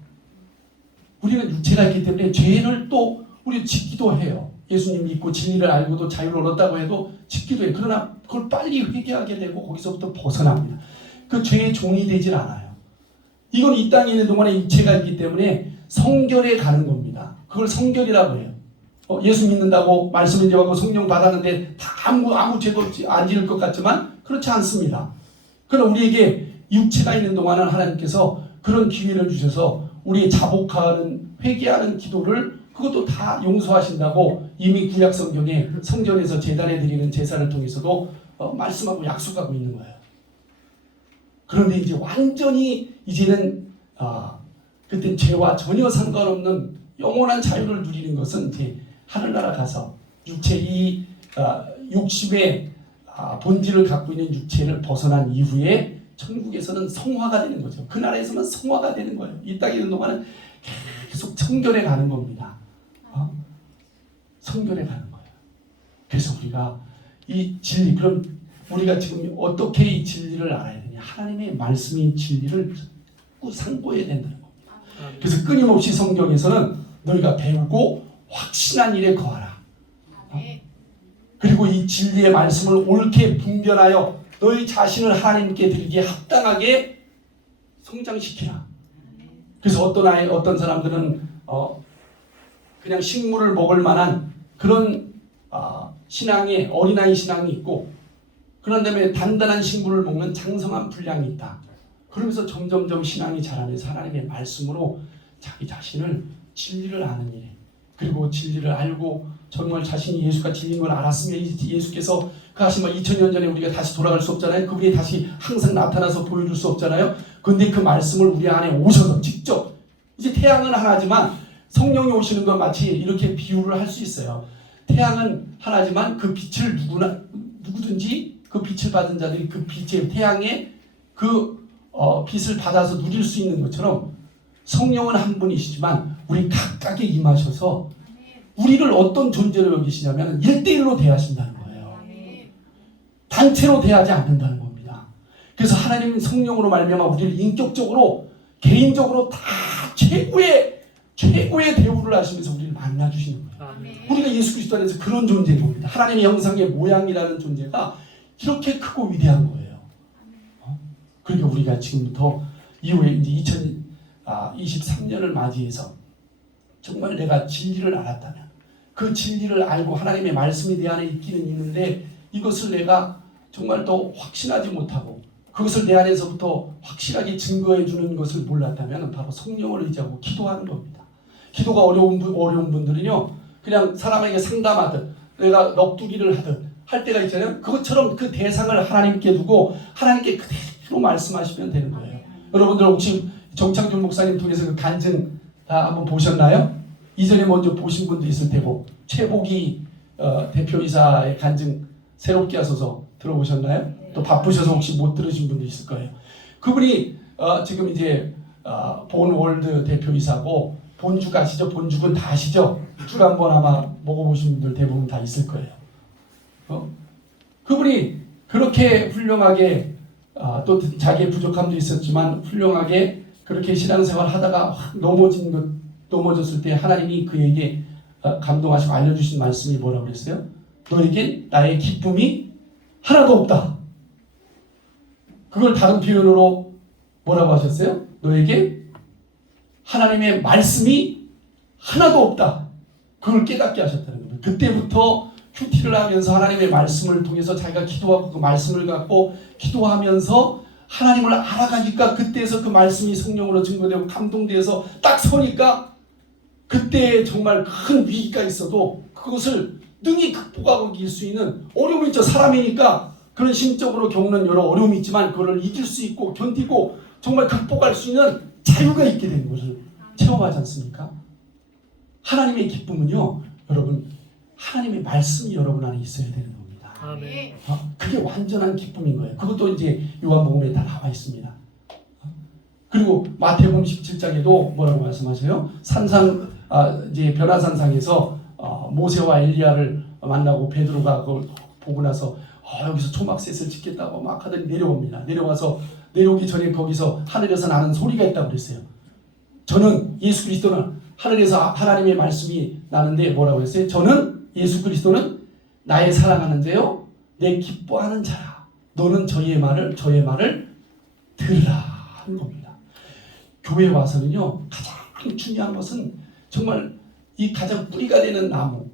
우리는 육체가 있기 때문에 죄를 또 우리 짓기도 해요. 예수님 믿고 진리를 알고도 자유를 얻었다고 해도 짓기도 해요. 그러나 그걸 빨리 회개하게 되고 거기서부터 벗어납니다. 그 죄의 종이 되질 않아요. 이건 이 땅에 있는 동안에 육체가 있기 때문에 성결에 가는 겁니다. 그걸 성결이라고 해요. 예수 믿는다고 말씀 인정하고 성령 받았는데 다 아무 죄도 안 지을 것 같지만 그렇지 않습니다. 그러나 우리에게 육체가 있는 동안은 하나님께서 그런 기회를 주셔서 우리의 자복하는 회개하는 기도를 그것도 다 용서하신다고 이미 구약 성경에 성전에서 제단에 드리는 제사를 통해서도 말씀하고 약속하고 있는 거예요. 그런데 이제 완전히 이제는 그때 죄와 전혀 상관없는 영원한 자유를 누리는 것은 이제 하늘나라 가서 육체 욕심의 본질을 갖고 있는 육체를 벗어난 이후에 천국에서는 성화가 되는 거죠. 그 나라에서는 성화가 되는 거예요. 이 땅에 있는 동안은 계속 성결해 가는 겁니다. 성결해 가는 거예요. 그래서 우리가 이 진리, 그럼 우리가 지금 어떻게 이 진리를 알아야 되냐? 하나님의 말씀인 진리를 자꾸 상고해야 된다는 겁니다. 그래서 끊임없이 성경에서는 너희가 배우고 확신한 일에 거하라. 그리고 이 진리의 말씀을 옳게 분별하여 너희 자신을 하나님께 드리기에 합당하게 성장시키라. 그래서 어떤 사람들은 그냥 식물을 먹을 만한 그런 신앙의 어린아이 신앙이 있고, 그런 다음에 단단한 식물을 먹는 장성한 분량이 있다. 그러면서 점점점 신앙이 자라면서 하나님의 말씀으로 자기 자신을 진리를 아는 일, 그리고 진리를 알고 정말 자신이 예수가 진리인 걸 알았으면 예수께서 그 하신 말 2000년 전에 우리가 다시 돌아갈 수 없잖아요. 그분이 다시 항상 나타나서 보여줄 수 없잖아요. 그런데 그 말씀을 우리 안에 오셔서 직접, 이제 태양은 하나지만 성령이 오시는 건 마치 이렇게 비유를 할 수 있어요. 태양은 하나지만 그 빛을 누구든지 그 빛을 받은 자들이 그 빛의 태양의 그 빛을 받아서 누릴 수 있는 것처럼 성령은 한 분이시지만 우리 각각에 임하셔서 우리를 어떤 존재로 여기시냐면 1대1로 대하신다는 거예요. 단체로 대하지 않는다는 겁니다. 그래서 하나님은 성령으로 말미암아 우리를 인격적으로 개인적으로 다 최고의 대우를 하시면서 우리를 만나주시는 거예요. 우리가 예수 그리스도 안에서 그런 존재인 겁니다. 하나님의 형상의 모양이라는 존재가 이렇게 크고 위대한 거예요. 그러니까 우리가 지금부터 이후에 이제 2023년을 맞이해서 정말 내가 진리를 알았다면 그 진리를 알고 하나님의 말씀이 내 안에 있는데 이것을 내가 정말 더 확신하지 못하고 그것을 내 안에서부터 확실하게 증거해 주는 것을 몰랐다면 바로 성령을 의지하고 기도하는 겁니다. 기도가 어려운 분들은요, 그냥 사람에게 상담하듯 내가 넋두리를 하듯 할 때가 있잖아요. 그것처럼 그 대상을 하나님께 두고 하나님께 그대로 말씀하시면 되는 거예요. 여러분들 혹시 정창준 목사님 통해서 그 간증 다 한번 보셨나요? 이전에 먼저 보신 분도 있을 테고, 최복이 대표이사의 간증 새롭게 하셔서 들어보셨나요? 또 바쁘셔서 혹시 못 들으신 분도 있을 거예요. 그분이 지금 이제 본월드 대표이사고, 본죽 아시죠? 본죽은 다 아시죠? 죽 한번 아마 먹어보신 분들 대부분 다 있을 거예요. 그분이 그렇게 훌륭하게 또 자기의 부족함도 있었지만 훌륭하게 그렇게 신앙생활 하다가 확 넘어졌을 때 하나님이 그에게 감동하시고 알려주신 말씀이 뭐라고 그랬어요? 너에게 나의 기쁨이 하나도 없다. 그걸 다른 표현으로 뭐라고 하셨어요? 너에게 하나님의 말씀이 하나도 없다. 그걸 깨닫게 하셨다는 겁니다. 그때부터 큐티를 하면서 하나님의 말씀을 통해서 자기가 기도하고 그 말씀을 갖고 기도하면서 하나님을 알아가니까 그때에서 그 말씀이 성령으로 증거되고 감동되어서 딱 서니까 그때 정말 큰 위기가 있어도 그것을 능히 극복하고 이길 수 있는 어려움이 있죠. 사람이니까 그런 심적으로 겪는 여러 어려움이 있지만 그걸 이길 수 있고 견디고 정말 극복할 수 있는 자유가 있게 되는 것을 체험하지 않습니까? 하나님의 기쁨은요, 여러분, 하나님의 말씀이 여러분 안에 있어야 되는 겁니다. 아멘. 그게 완전한 기쁨인 거예요. 그것도 이제 요한복음에 다 나와 있습니다. 그리고 마태복음 17장에도 뭐라고 말씀하세요? 이제 변화산상에서 모세와 엘리야를 만나고 베드로가 그걸 보고 나서 여기서 초막셋을 짓겠다고 막 하더니 내려옵니다. 내려오기 전에 거기서 하늘에서 나는 소리가 있다고 그랬어요. 저는 예수 그리스도는 하늘에서 하나님의 말씀이 나는데 뭐라고 했어요? 저는 예수 그리스도는 나의 사랑하는 자요 내 기뻐하는 자라. 너는 저의 말을 들으라 하는 겁니다. 교회에 와서는요 가장 중요한 것은 정말 이 가장 뿌리가 되는 나무,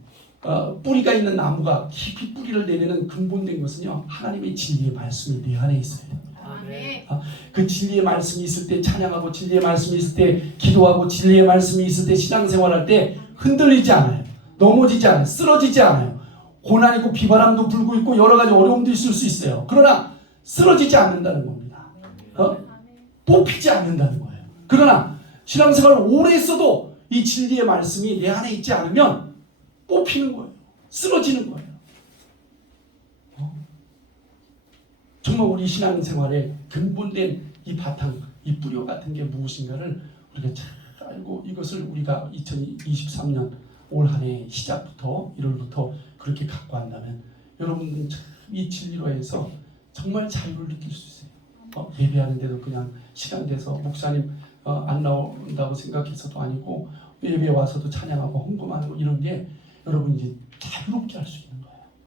뿌리가 있는 나무가 깊이 뿌리를 내리는 근본된 것은요 하나님의 진리의 말씀이 내 안에 있어야 됩니다. 아멘. 그 진리의 말씀이 있을 때 찬양하고 진리의 말씀이 있을 때 기도하고 진리의 말씀이 있을 때 신앙생활할 때 흔들리지 않아요. 넘어지지 않아요. 쓰러지지 않아요. 고난이고 비바람도 불고 있고 여러 가지 어려움도 있을 수 있어요. 그러나 쓰러지지 않는다는 겁니다. 뽑히지 않는다는 거예요. 그러나 신앙생활을 오래 했어도 이 진리의 말씀이 내 안에 있지 않으면 뽑히는 거예요. 쓰러지는 거예요. 정말 우리 신앙생활의 근본된 이 바탕, 이 뿌리 같은 게 무엇인가를 우리가 잘 알고 이것을 우리가 2023년 올 한 해 시작부터 1월부터 그렇게 갖고 한다면 여러분들은 이 진리로 해서 정말 자유를 느낄 수 있어요. 예배하는데도 그냥 시간 돼서 목사님 안 나온다고 생각해서도 아니고 예배 와서도 찬양하고 헌금하는 거 이런 게 여러분 이제 자유롭게 할 수 있는 거예요.